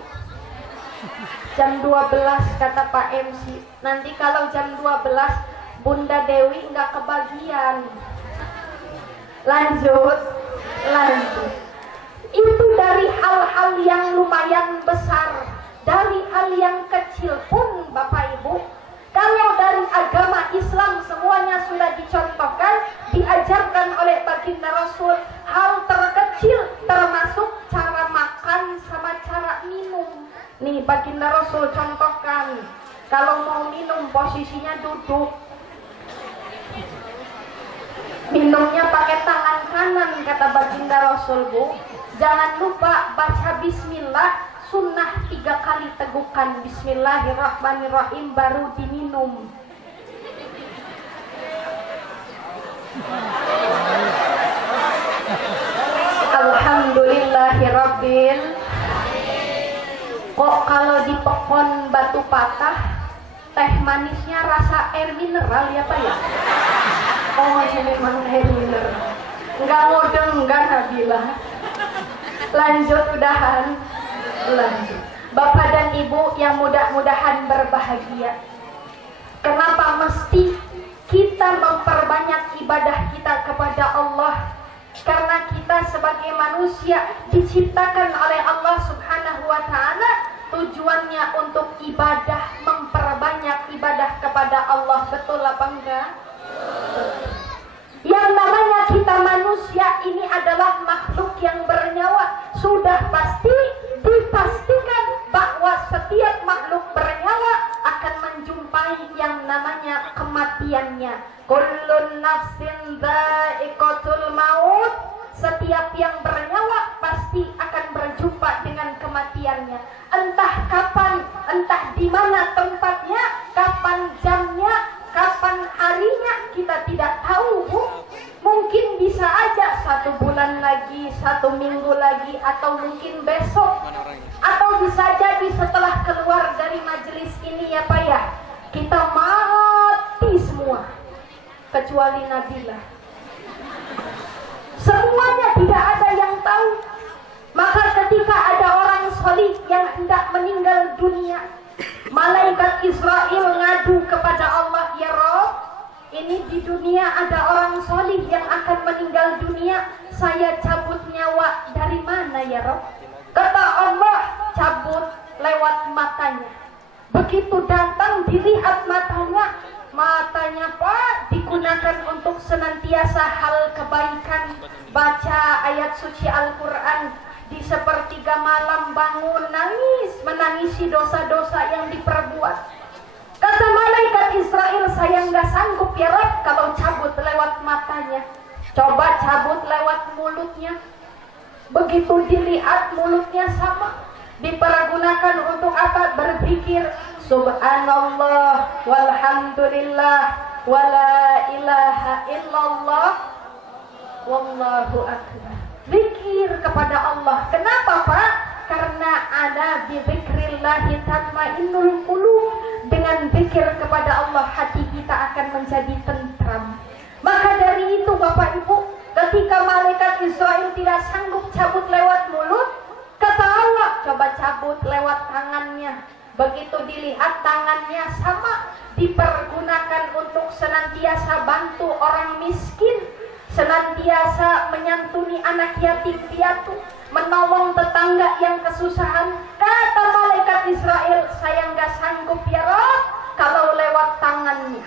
Jam 12 kata Pak MC. Nanti kalau jam 12 Bunda Dewi nggak kebagian. Lanjut. Itu dari hal-hal yang lumayan besar, dari hal yang kecil pun Bapak Ibu. Kalau dari agama Islam semuanya sudah dicontohkan, diajarkan oleh baginda Rasul, hal terkecil termasuk cara makan sama cara minum. Nih baginda Rasul contohkan, kalau mau minum posisinya duduk, minumnya pakai tangan kanan kata baginda Rasul Bu. Jangan lupa baca bismillah, sunnah 3 kali tegukan bismillahirrahmanirrahim baru diminum. Alhamdulillahirabbil. Kok kalau di pekon batu patah teh manisnya rasa air mineral ya Pak ya? Oh memang air mineral. Enggak ngodeng, enggak Nabila. Lanjut udahan. Lanjut. Bapak dan Ibu yang mudah-mudahan berbahagia. Kenapa mesti kita memperbanyak ibadah kita kepada Allah? Karena kita sebagai manusia diciptakan oleh Allah Subhanahu wa Ta'ala, tujuannya untuk ibadah, memperbanyak ibadah kepada Allah. Betul apa enggak? Yang namanya kita kita manusia ini adalah makhluk yang bernyawa. Sudah pasti dipastikan bahwa setiap makhluk bernyawa akan menjumpai yang namanya kematiannya. Kullun nafsin dha'iqatul maut. Setiap yang bernyawa pasti akan berjumpa dengan kematiannya. Entah kapan, entah di mana tempatnya, kapan jamnya, kapan harinya, kita tidak tahu, Bu. Mungkin bisa aja 1 bulan lagi, 1 minggu lagi, atau mungkin besok, atau bisa jadi setelah keluar dari majelis ini ya Pak ya, kita mati semua kecuali Nabila. Semuanya tidak ada yang tahu. Maka ketika ada orang solih yang hendak meninggal dunia, malaikat Israel ngadu kepada Allah, ya Rob, ini di dunia ada orang solih yang akan meninggal dunia, saya cabut nyawa dari mana ya Rob? Kata Allah, cabut lewat matanya. Begitu datang dilihat matanya, matanya Pak digunakan untuk senantiasa hal kebaikan, baca ayat suci Al-Quran, di sepertiga malam bangun nangis, menangisi dosa-dosa yang diperbuat. Kata malaikat Israel, saya nggak sanggup ya Rob kalau cabut lewat matanya, coba cabut lewat mulutnya. Begitu dilihat mulutnya sama, dipergunakan untuk apa? Berzikir subhanallah walhamdulillah wala ilaha illallah wallahu akbar. Zikir kepada Allah. Kenapa Pak? Karena ada di zikrillahi tatmainnul qulub. Dengan zikir kepada Allah hati kita akan menjadi tentram. Maka dari itu Bapak Ibu, ketika malaikat Israel tidak sanggup cabut lewat mulut, kata Allah, coba cabut lewat tangannya. Begitu dilihat tangannya sama, dipergunakan untuk senantiasa bantu orang miskin, senantiasa menyantuni anak yatim piatu, menolong tetangga yang kesusahan. Kata malaikat Israel, saya nggak sanggup ya Rob kalau lewat tangannya,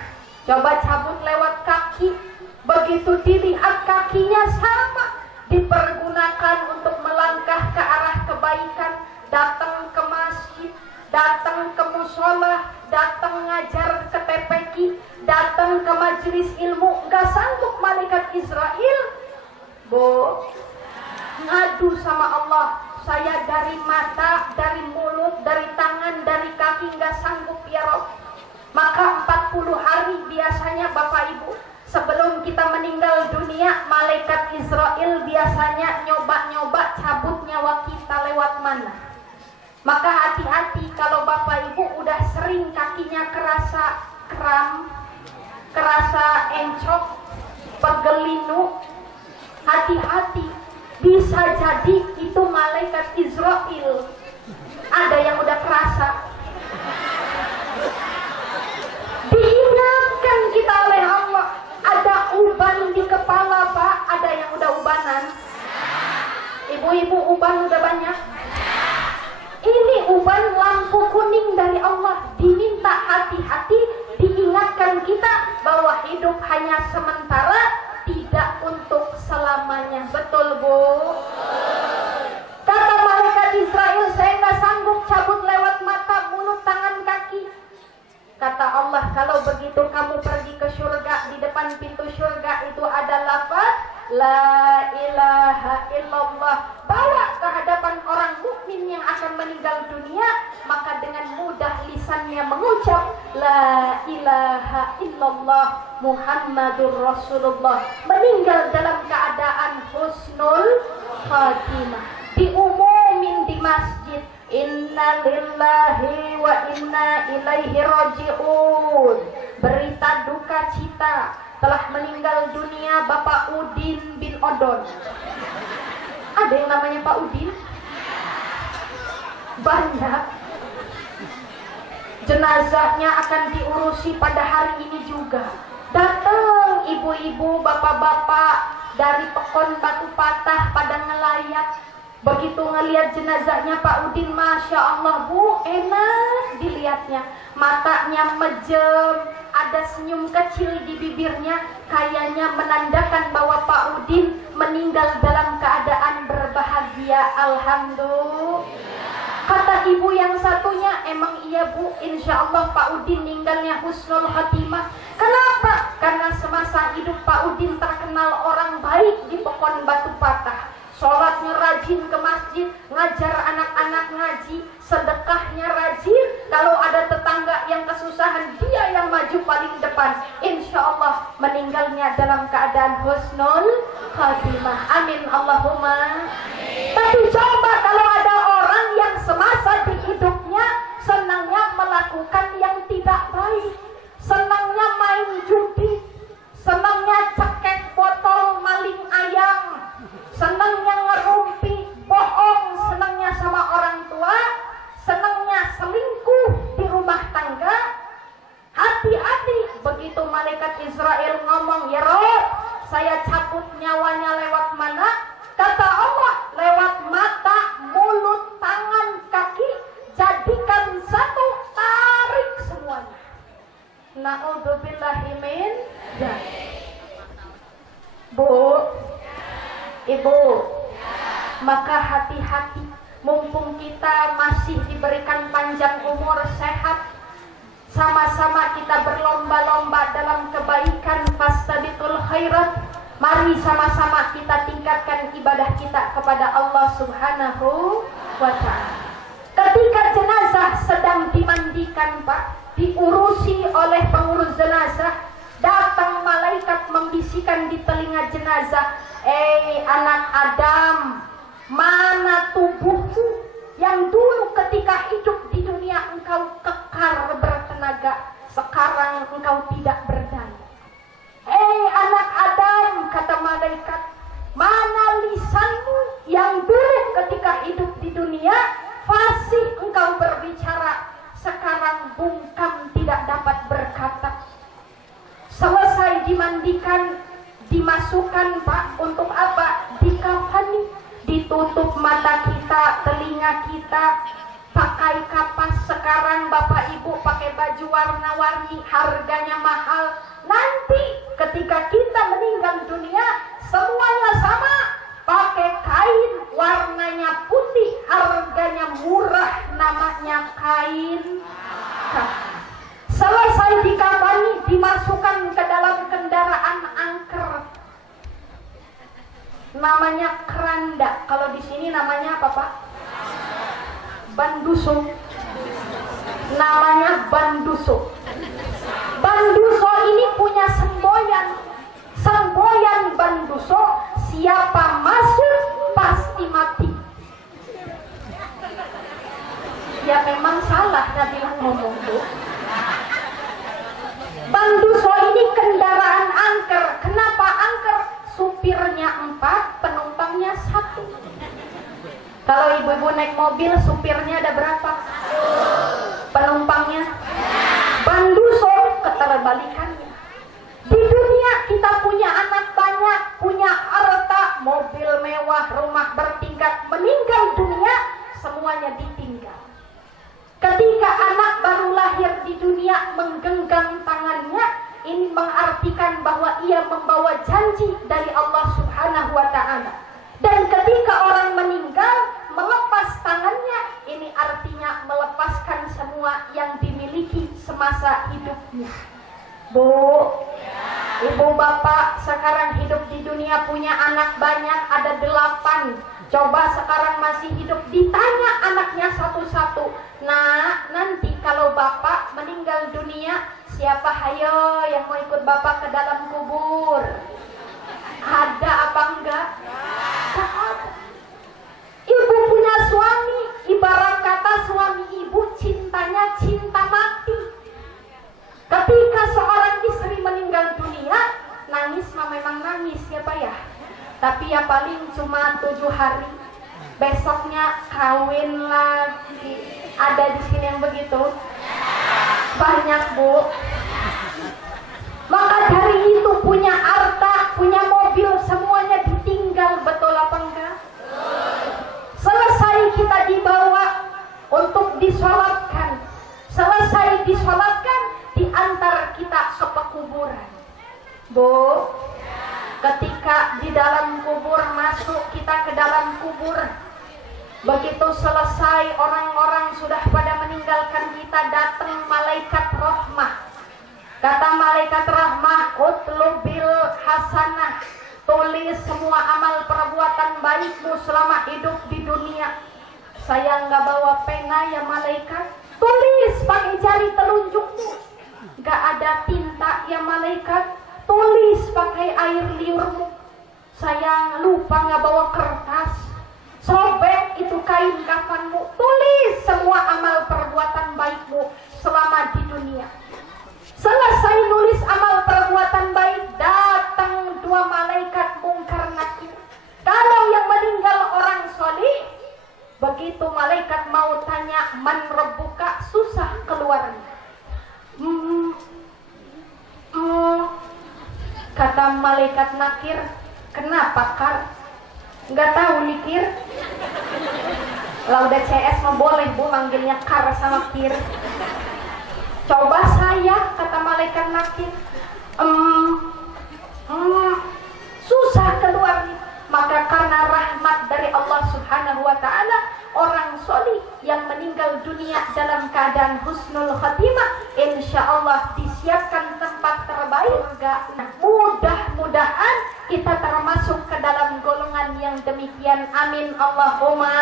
coba cabut lewat kaki. Begitu dilihat kakinya sama, dipergunakan untuk melangkah ke arah kebaikan, datang ke masjid, datang ke musola, datang ngajar ke TPQ, datang ke majelis ilmu. Nggak sanggup malaikat Israel, Bu, ngadu sama Allah, saya dari mata, dari mulut, dari tangan, dari kaki nggak sanggup ya Rob. Maka 40 hari biasanya Bapak Ibu, sebelum kita meninggal dunia, malaikat Israel biasanya nyoba-nyoba cabut nyawa kita lewat mana. Maka hati-hati kalau Bapak Ibu udah sering kakinya kerasa kram, kerasa encok, pegelinu, hati-hati, bisa jadi itu malaikat Israel. Ada yang udah kerasa. Diingatkan kita oleh Allah, ada uban di kepala Pak, ada yang udah ubanan. Ibu-ibu uban udah banyak. Ini uban lampu kuning dari Allah, diminta hati-hati, diingatkan kita bahwa hidup hanya sementara, tidak untuk selamanya. Betul Bu? Kata malaikat Israel, saya nggak sanggup cabut lewat mata, mulut, tangan, kaki. Kata Allah, kalau begitu kamu pergi ke surga, di depan pintu surga itu ada lafaz la ilaha illallah. Bawa ke hadapan orang mukmin yang akan meninggal dunia, maka dengan mudah lisannya mengucap la ilaha illallah Muhammadur Rasulullah, meninggal dalam keadaan husnul khatimah. Diumumin di masjid, inna lillahi wa inna ilaihi raji'un. Berita duka cita, telah meninggal dunia Bapak Udin bin Odon. Ada yang namanya Pak Udin? Banyak. Jenazahnya akan diurusi pada hari ini juga. Datang ibu-ibu, bapak-bapak dari Pekon Batu Patah pada ngelayat. Begitu ngelihat jenazahnya Pak Udin, Masya Allah Bu, enak dilihatnya. Matanya mejem, ada senyum kecil di bibirnya, kayaknya menandakan bahwa Pak Udin meninggal dalam keadaan berbahagia. Alhamdulillah. Kata ibu yang satunya, emang iya Bu, insya Allah Pak Udin meninggalnya husnul khotimah. Kenapa? Karena semasa hidup Pak Udin terkenal orang baik di Pekon Batu Patah. Sholatnya rajin ke masjid, ngajar anak-anak ngaji, sedekahnya rajin. Kalau ada tetangga yang kesusahan, dia yang maju paling depan. Insya Allah meninggalnya dalam keadaan husnul khatimah. Amin Allahumma. Tapi coba kalau ada orang yang semasa di hidupnya senangnya melakukan yang tidak baik, senangnya main judi, senangnya cekek botol, maling ayam, senangnya ngerumpi, bohong, senangnya sama orang tua, senangnya selingkuh di rumah tangga. Hati-hati, begitu malaikat Israel ngomong, ya Rob, saya cabut nyawanya lewat mana? Kata Allah, lewat mata, mulut, tangan, kaki, jadikan satu, tarik semuanya. Na'udzubillahi min dzalik. Bu, Ibu, maka hati-hati, mumpung kita masih diberikan panjang umur, sehat, sama-sama kita berlomba-lomba dalam kebaikan, fastabiqul khairat. Mari sama-sama kita tingkatkan ibadah kita kepada Allah Subhanahu wa ta'ala. Ketika jenazah sedang dimandikan, Pak, diurusi oleh pengurus jenazah, datang malaikat membisikkan di telinga jenazah, anak Adam, mana tubuhmu yang dulu ketika hidup di dunia engkau kekar bertenaga, sekarang engkau tidak berdaya. Anak Adam, kata malaikat, mana lisanmu yang dulu ketika hidup di dunia fasih engkau berbicara, sekarang bungkam tidak dapat berkata. Selesai dimandikan, dimasukkan, Pak, untuk apa? Dikafani, ditutup mata kita, telinga kita, pakai kapas. Sekarang Bapak Ibu pakai baju warna-warni, harganya mahal. Nanti ketika kita meninggal dunia, semuanya sama, pakai kain warnanya putih, harganya murah, namanya kain kafan. Selesai dikafani, dimasukkan ke dalam kendaraan angker, namanya keranda. Kalau di sini namanya apa, Pak? Banduso. Namanya banduso. Banduso ini punya semboyan. Semboyan banduso, siapa masuk pasti mati. Ya memang salah Nabilah ngomong tuh. Banduso ini kendaraan angker. Kenapa angker? Supirnya 4, penumpangnya 1. Kalau ibu-ibu naik mobil, supirnya ada berapa? Penumpangnya? Banduso keterbalikannya. Di dunia kita punya anak banyak, punya harta, mobil mewah, rumah bertingkat. Meninggal dunia, semuanya ditinggal. Ketika anak baru lahir di dunia menggenggam tangannya, ini mengartikan bahwa ia membawa janji dari Allah Subhanahu wa ta'ala. Dan ketika orang meninggal melepas tangannya, ini artinya melepaskan semua yang dimiliki semasa hidupnya. Bu, ibu bapak sekarang hidup di dunia punya anak banyak, ada 8. Coba sekarang masih hidup, ditanya anaknya satu-satu, nah nanti kalau bapak meninggal dunia, siapa hayo yang mau ikut bapak ke dalam kubur? Ada apa enggak? Tak ada. Ibu punya suami, ibarat kata suami ibu cintanya cinta mati. Ketika seorang istri meninggal dunia, nangis memang nangis ya Pak ya. Tapi ya paling cuma 7 hari. Besoknya kawin lagi. Ada di sini yang begitu? Banyak Bu. Maka dari itu punya harta, punya mobil, semuanya ditinggal, betul apa enggak? Selesai kita dibawa untuk disolatkan. Selesai disolatkan, diantar kita Bu, ketika di dalam kubur, masuk kita ke dalam kubur, begitu selesai orang-orang sudah pada meninggalkan kita, datang malaikat rahmah. Kata malaikat rahmah, utlubil hasanah, tulis semua amal perbuatan baikmu selama hidup di dunia. Saya nggak bawa pena ya malaikat, tulis pakai jari telunjukmu. Nggak ada tinta ya malaikat, tulis pakai air liurmu. Saya lupa nggak bawa kertas, sobek itu kain kafanmu, tulis semua amal perbuatan baikmu selama di dunia. Selesai nulis amal perbuatan baik, datang dua malaikat mungkar nakir. Kalau yang meninggal orang solih, begitu malaikat mau tanya man rabbuka, susah keluarnya. Kata malaikat nakir, kenapa Kar? Nggak tahu nikir. Lah udah CS mah boleh Bu manggilnya Kar sama Kir. Coba saya, kata malaikat nakir, susah keluarnya. Maka karena rahmat dari Allah Subhanahu wa Ta'ala, orang solih yang meninggal dunia dalam keadaan husnul khatimah, insya Allah disiapkan tempat terbaik. Nah, mudah-mudahan kita termasuk ke dalam golongan yang demikian. Amin Allahumma.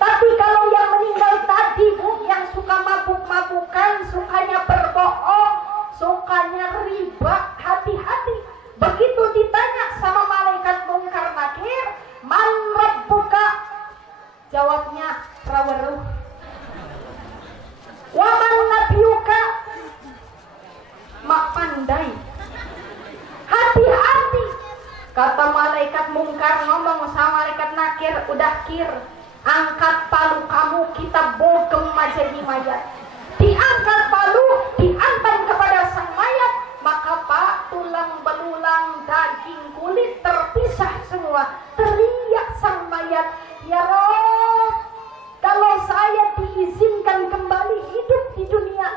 Tapi kalau yang meninggal tadi Bu, yang suka mabuk-mabukan, sukanya berbohong, sukanya riba, hati-hati. Begitu ditanya sama malaikat mungkar nakir, man rabbuka, jawabnya raweruh. Wa man nabiyuka, mak pandai. Hati-hati. Kata malaikat mungkar ngomong sama malaikat nakir, udah Kir, angkat palu kamu, kita bogem jadi mayat. Diangkat palu, diantar kepada sang mayat, maka Pak, tulang belulang, daging, kulit terpisah semua. Teriak sang mayat, ya Rob, kalau saya diizinkan kembali hidup di dunia,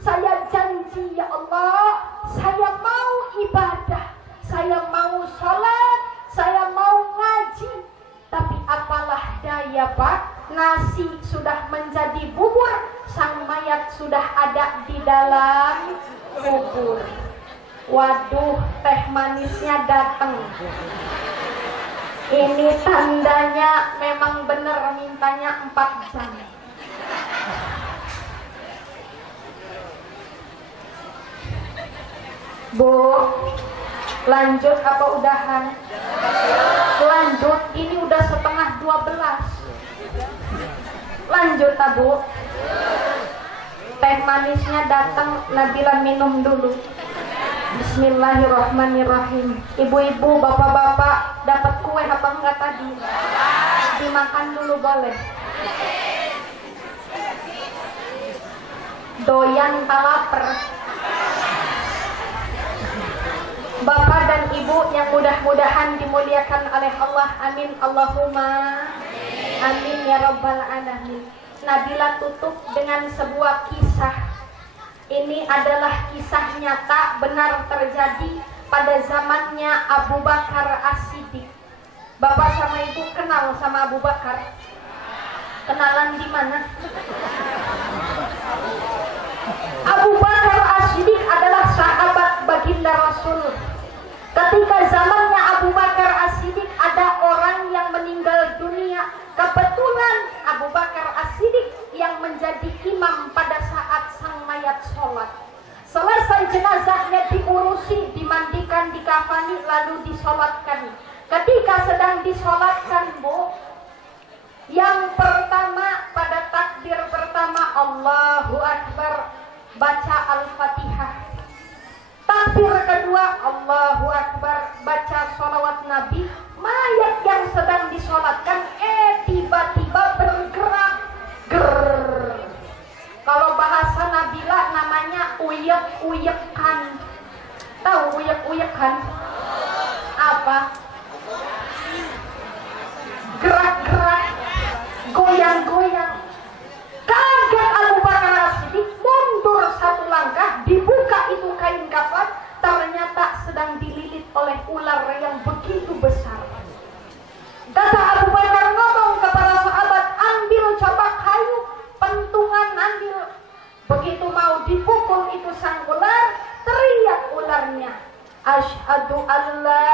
saya janji ya Allah, saya mau ibadah, saya mau sholat, saya mau ngaji. Tapi apalah daya Pak, nasi sudah menjadi bubur, sang mayat sudah ada di dalam kubur. Waduh, teh manisnya datang. Ini tandanya memang benar mintanya 4 jam. Bu, lanjut apa udahan? Lanjut, ini udah setengah 12. Lanjut Bu. Teh manisnya datang, Nabila minum dulu. Bismillahirrahmanirrahim. Ibu-ibu, bapak-bapak, dapat kue apa enggak tadi? Dimakan dulu boleh. Doyan talaper. Bapak dan ibu yang mudah-mudahan dimuliakan oleh Allah, amin Allahumma amin ya rabbal alamin. Nabila tutup dengan sebuah kisah. Ini adalah kisah nyata, benar terjadi pada zamannya Abu Bakar As-Siddiq. Bapak sama ibu kenal sama Abu Bakar? Kenalan di mana? Abu Bakar As-Siddiq adalah sahabat baginda Rasul. Ketika zamannya Abu Bakar As-Siddiq ada orang yang meninggal dunia, kebetulan Abu Bakar As-Siddiq yang menjadi imam pada saat sang mayat sholat. Selesai jenazahnya diurusi, dimandikan, dikafani, lalu disolatkan. Ketika sedang disolatkan Bu, yang pertama pada takbir pertama Allahu Akbar, baca Al-Fatihah. Takbir kedua Allahu Akbar, baca sholawat Nabi. Mayat yang sedang disolatkan tiba-tiba bergerak. Kalau bahasa Nabila namanya uyek-uyekan. Tahu uyek-uyekan? Apa? Gerak-gerak, goyang-goyang. Kaget Abu Bakar As-Siddiq, mundur 1 langkah, dibuka itu kain kafan, Asyhadu an la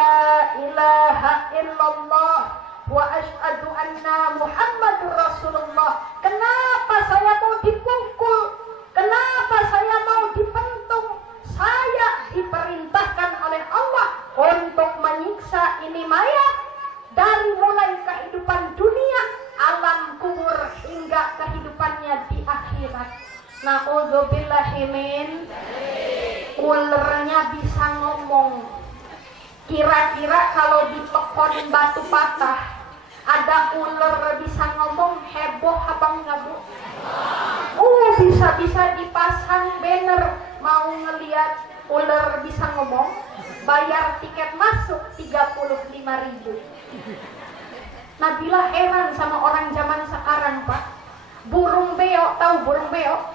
ilaha illallah wa asyhadu anna Muhammadur Rasulullah. Kenapa saya mau dipukul? Kenapa saya mau dipentung? Saya diperintahkan oleh Allah untuk menyiksa ini mayat dari mulai kehidupan dunia, alam kubur hingga kehidupannya di akhirat. Na'udzubillahi min. Ulernya bisa ngomong. Kira-kira kalau ditekonin batu patah, ada ular bisa ngomong, heboh apa enggak, Bu? Bisa-bisa dipasang banner, mau ngelihat ular bisa ngomong, bayar tiket masuk 35.000. Nabila heran sama orang zaman sekarang, Pak. Burung beo, tahu burung beo?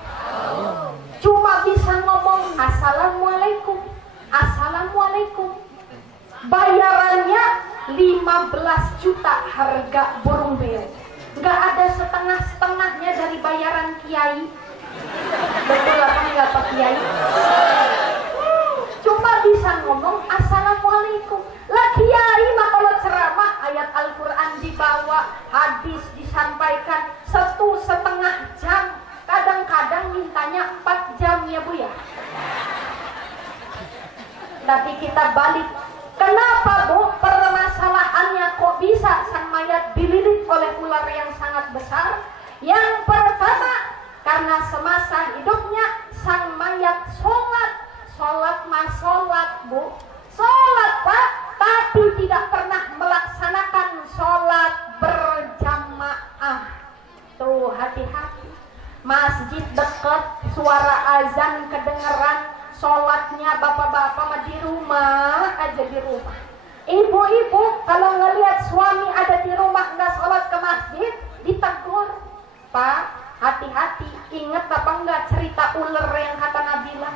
Cuma bisa ngomong assalamualaikum, assalamualaikum. Bayarannya 15 juta harga burung beo. Nggak ada setengah-setengahnya dari bayaran kiai. Betul apa enggak Pak Kiai? Cuma bisa ngomong assalamualaikum. Lah kiai mah kalau ceramah ayat Al-Quran dibawa, hadis disampaikan 1,5 jam. Kadang-kadang mintanya 4 jam ya Bu ya. Tapi kita balik. Kenapa Bu? Permasalahannya kok bisa sang mayat dililit oleh ular yang sangat besar? Yang pertama, karena semasa hidupnya sang mayat sholat. Sholat mah sholat Bu. Sholat Pak, tapi tidak pernah melaksanakan sholat berjamaah. Tuh hati-hati. Masjid dekat, suara azan kedengeran, sholatnya bapak-bapak mah di rumah aja di rumah. Ibu-ibu kalau ngelihat suami ada di rumah nggak sholat ke masjid, ditegur. Pak, hati-hati. Ingat apa enggak cerita ular yang kata Nabila?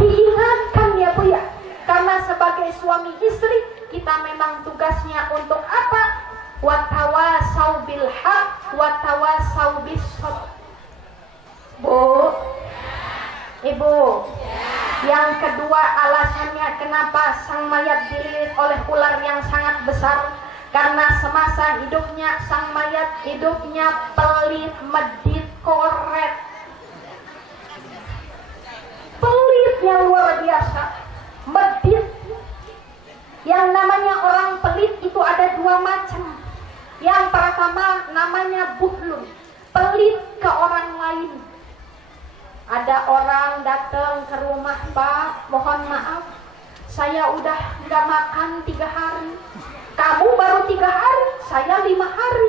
Diingatkan ya Bu ya. Karena sebagai suami istri kita memang tugasnya untuk apa? Watawasau bil haq, watawasau bis sabr. Bu, Ibu, yang kedua alasannya kenapa sang mayat dililit oleh ular yang sangat besar, karena semasa hidupnya sang mayat hidupnya pelit, medit, koret. Pelitnya luar biasa, medit. Yang namanya orang pelit itu ada 2 macam. Yang pertama namanya buhlun, pelit ke orang lain. Ada orang datang ke rumah, Pak, mohon maaf, saya udah nggak makan 3 hari. Kamu baru 3 hari, saya 5 hari.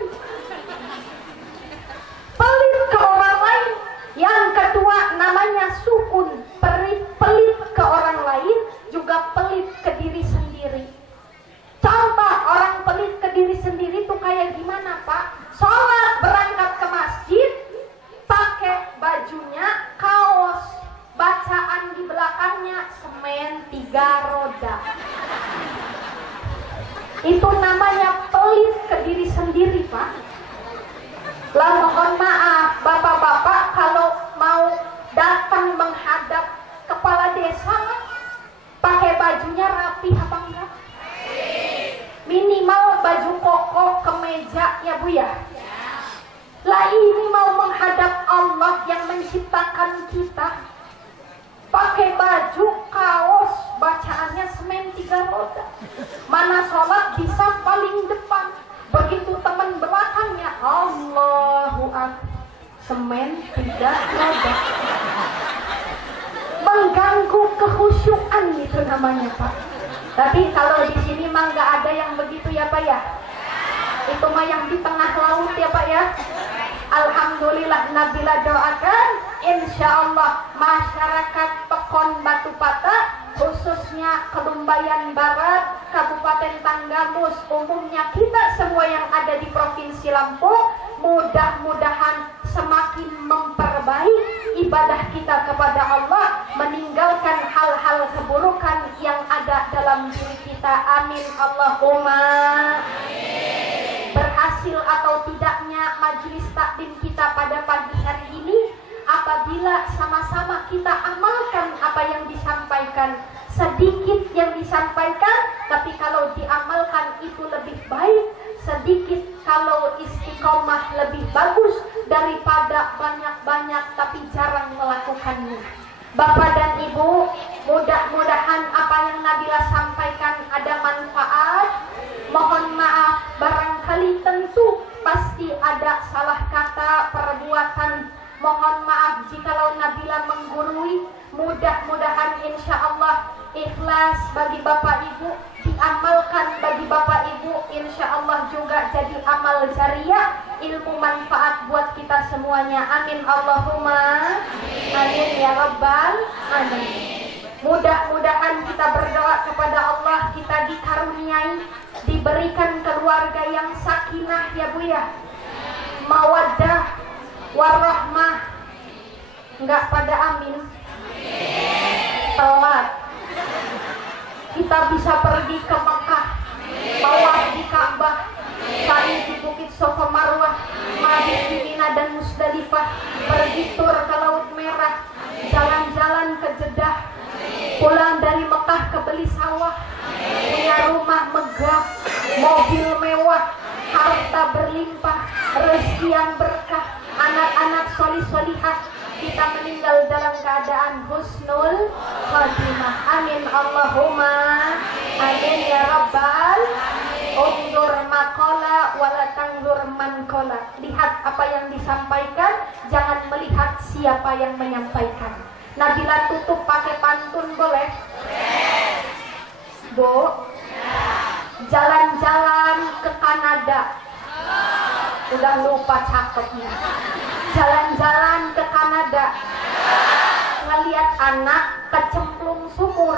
Pelit ke orang lain. Yang kedua namanya sukun, pelit ke orang lain, juga pelit ke diri sendiri. Contoh orang pelit ke diri sendiri tuh kayak gimana Pak? Sholat berangkat ke masjid, pakai bajunya kaos, bacaan di belakangnya semen 3 roda. Itu namanya pelit ke diri sendiri Pak. Lah mohon maaf bapak-bapak kalau mau datang menghadap kepala desa, pakai bajunya rapi apa enggak? Minimal baju koko, kemeja ya Bu ya. Lah ini mau menghadap Allah yang menciptakan kita, pakai baju kaos, bacaannya semen 3 roda. Mana sholat bisa paling depan, begitu teman belakangnya Allahu Akbar, semen 3 roda. Mengganggu kekhusyuan itu namanya Pak. Tapi kalau di sini mah nggak ada yang begitu ya Pak ya. Itu mah yang di tengah laut ya Pak ya. Alhamdulillah Nabila doakan, insya Allah masyarakat Pekon Batu Patah, khususnya Kedumbayan Barat, Kabupaten Tanggamus, umumnya kita semua yang ada di Provinsi Lampung, mudah-mudahan semakin memperbaik ibadah kita kepada Allah, meninggalkan hal-hal keburukan yang ada dalam diri kita. Amin Allahumma. Berhasil atau tidaknya majelis taklim kita pada pagi hari ini apabila sama-sama kita amalkan apa yang disampaikan, sedikit disampaikan, tapi kalau diamalkan itu lebih baik. Sedikit kalau istiqomah lebih bagus daripada banyak-banyak tapi jarang melakukannya. Bapak dan Ibu, mudah-mudahan apa yang Nabila sampaikan ada manfaat. Mohon maaf, barangkali tentu pasti ada salah kata, perbuatan. Mohon maaf jikalau Nabila menggurui. Mudah-mudahan insya Allah ikhlas bagi Bapak Ibu, diamalkan bagi Bapak Ibu, insya Allah juga jadi amal jariah, ilmu manfaat buat kita semuanya. Amin Allahumma amin ya rabbal alamin. Mudah-mudahan kita berdoa kepada Allah, kita dikaruniai, diberikan keluarga yang sakinah ya Bu ya, mawaddah warahmah. Enggak pada amin, telat. Kita bisa pergi ke Mekah, tawaf di Ka'bah, sa'i di Bukit Safa Marwah, mabit di Mina dan Musdalifah, pergi tur ke Laut Merah, jalan-jalan ke Jeddah, pulang dari Mekah ke beli sawah, punya rumah megah, mobil mewah, harta berlimpah, rezeki yang berkah, anak-anak solih-solihah. Kita meninggal dalam keadaan husnul khatimah. Amin Allahumma amin ya rabbal. Undur maqala wala tangdur man qala. Lihat apa yang disampaikan, jangan melihat siapa yang menyampaikan. Nabila tutup pakai pantun boleh? Bu, jalan-jalan ke Kanada. Udah lupa cakepnya. Jalan-jalan ke Kanada, ngeliat anak kecemplung sumur.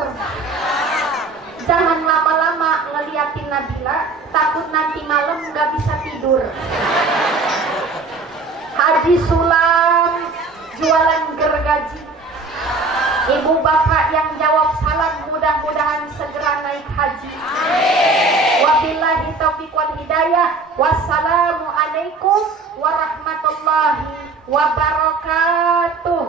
Jangan lama-lama ngeliatin Nabila, takut nanti malam nggak bisa tidur. Haji Sulam jualan gergaji. Ibu bapak yang jawab salam mudah-mudahan segera naik haji. Wabillahi taufiq wal hidayah. Wassalamualaikum warahmatullahi wabarakatuh.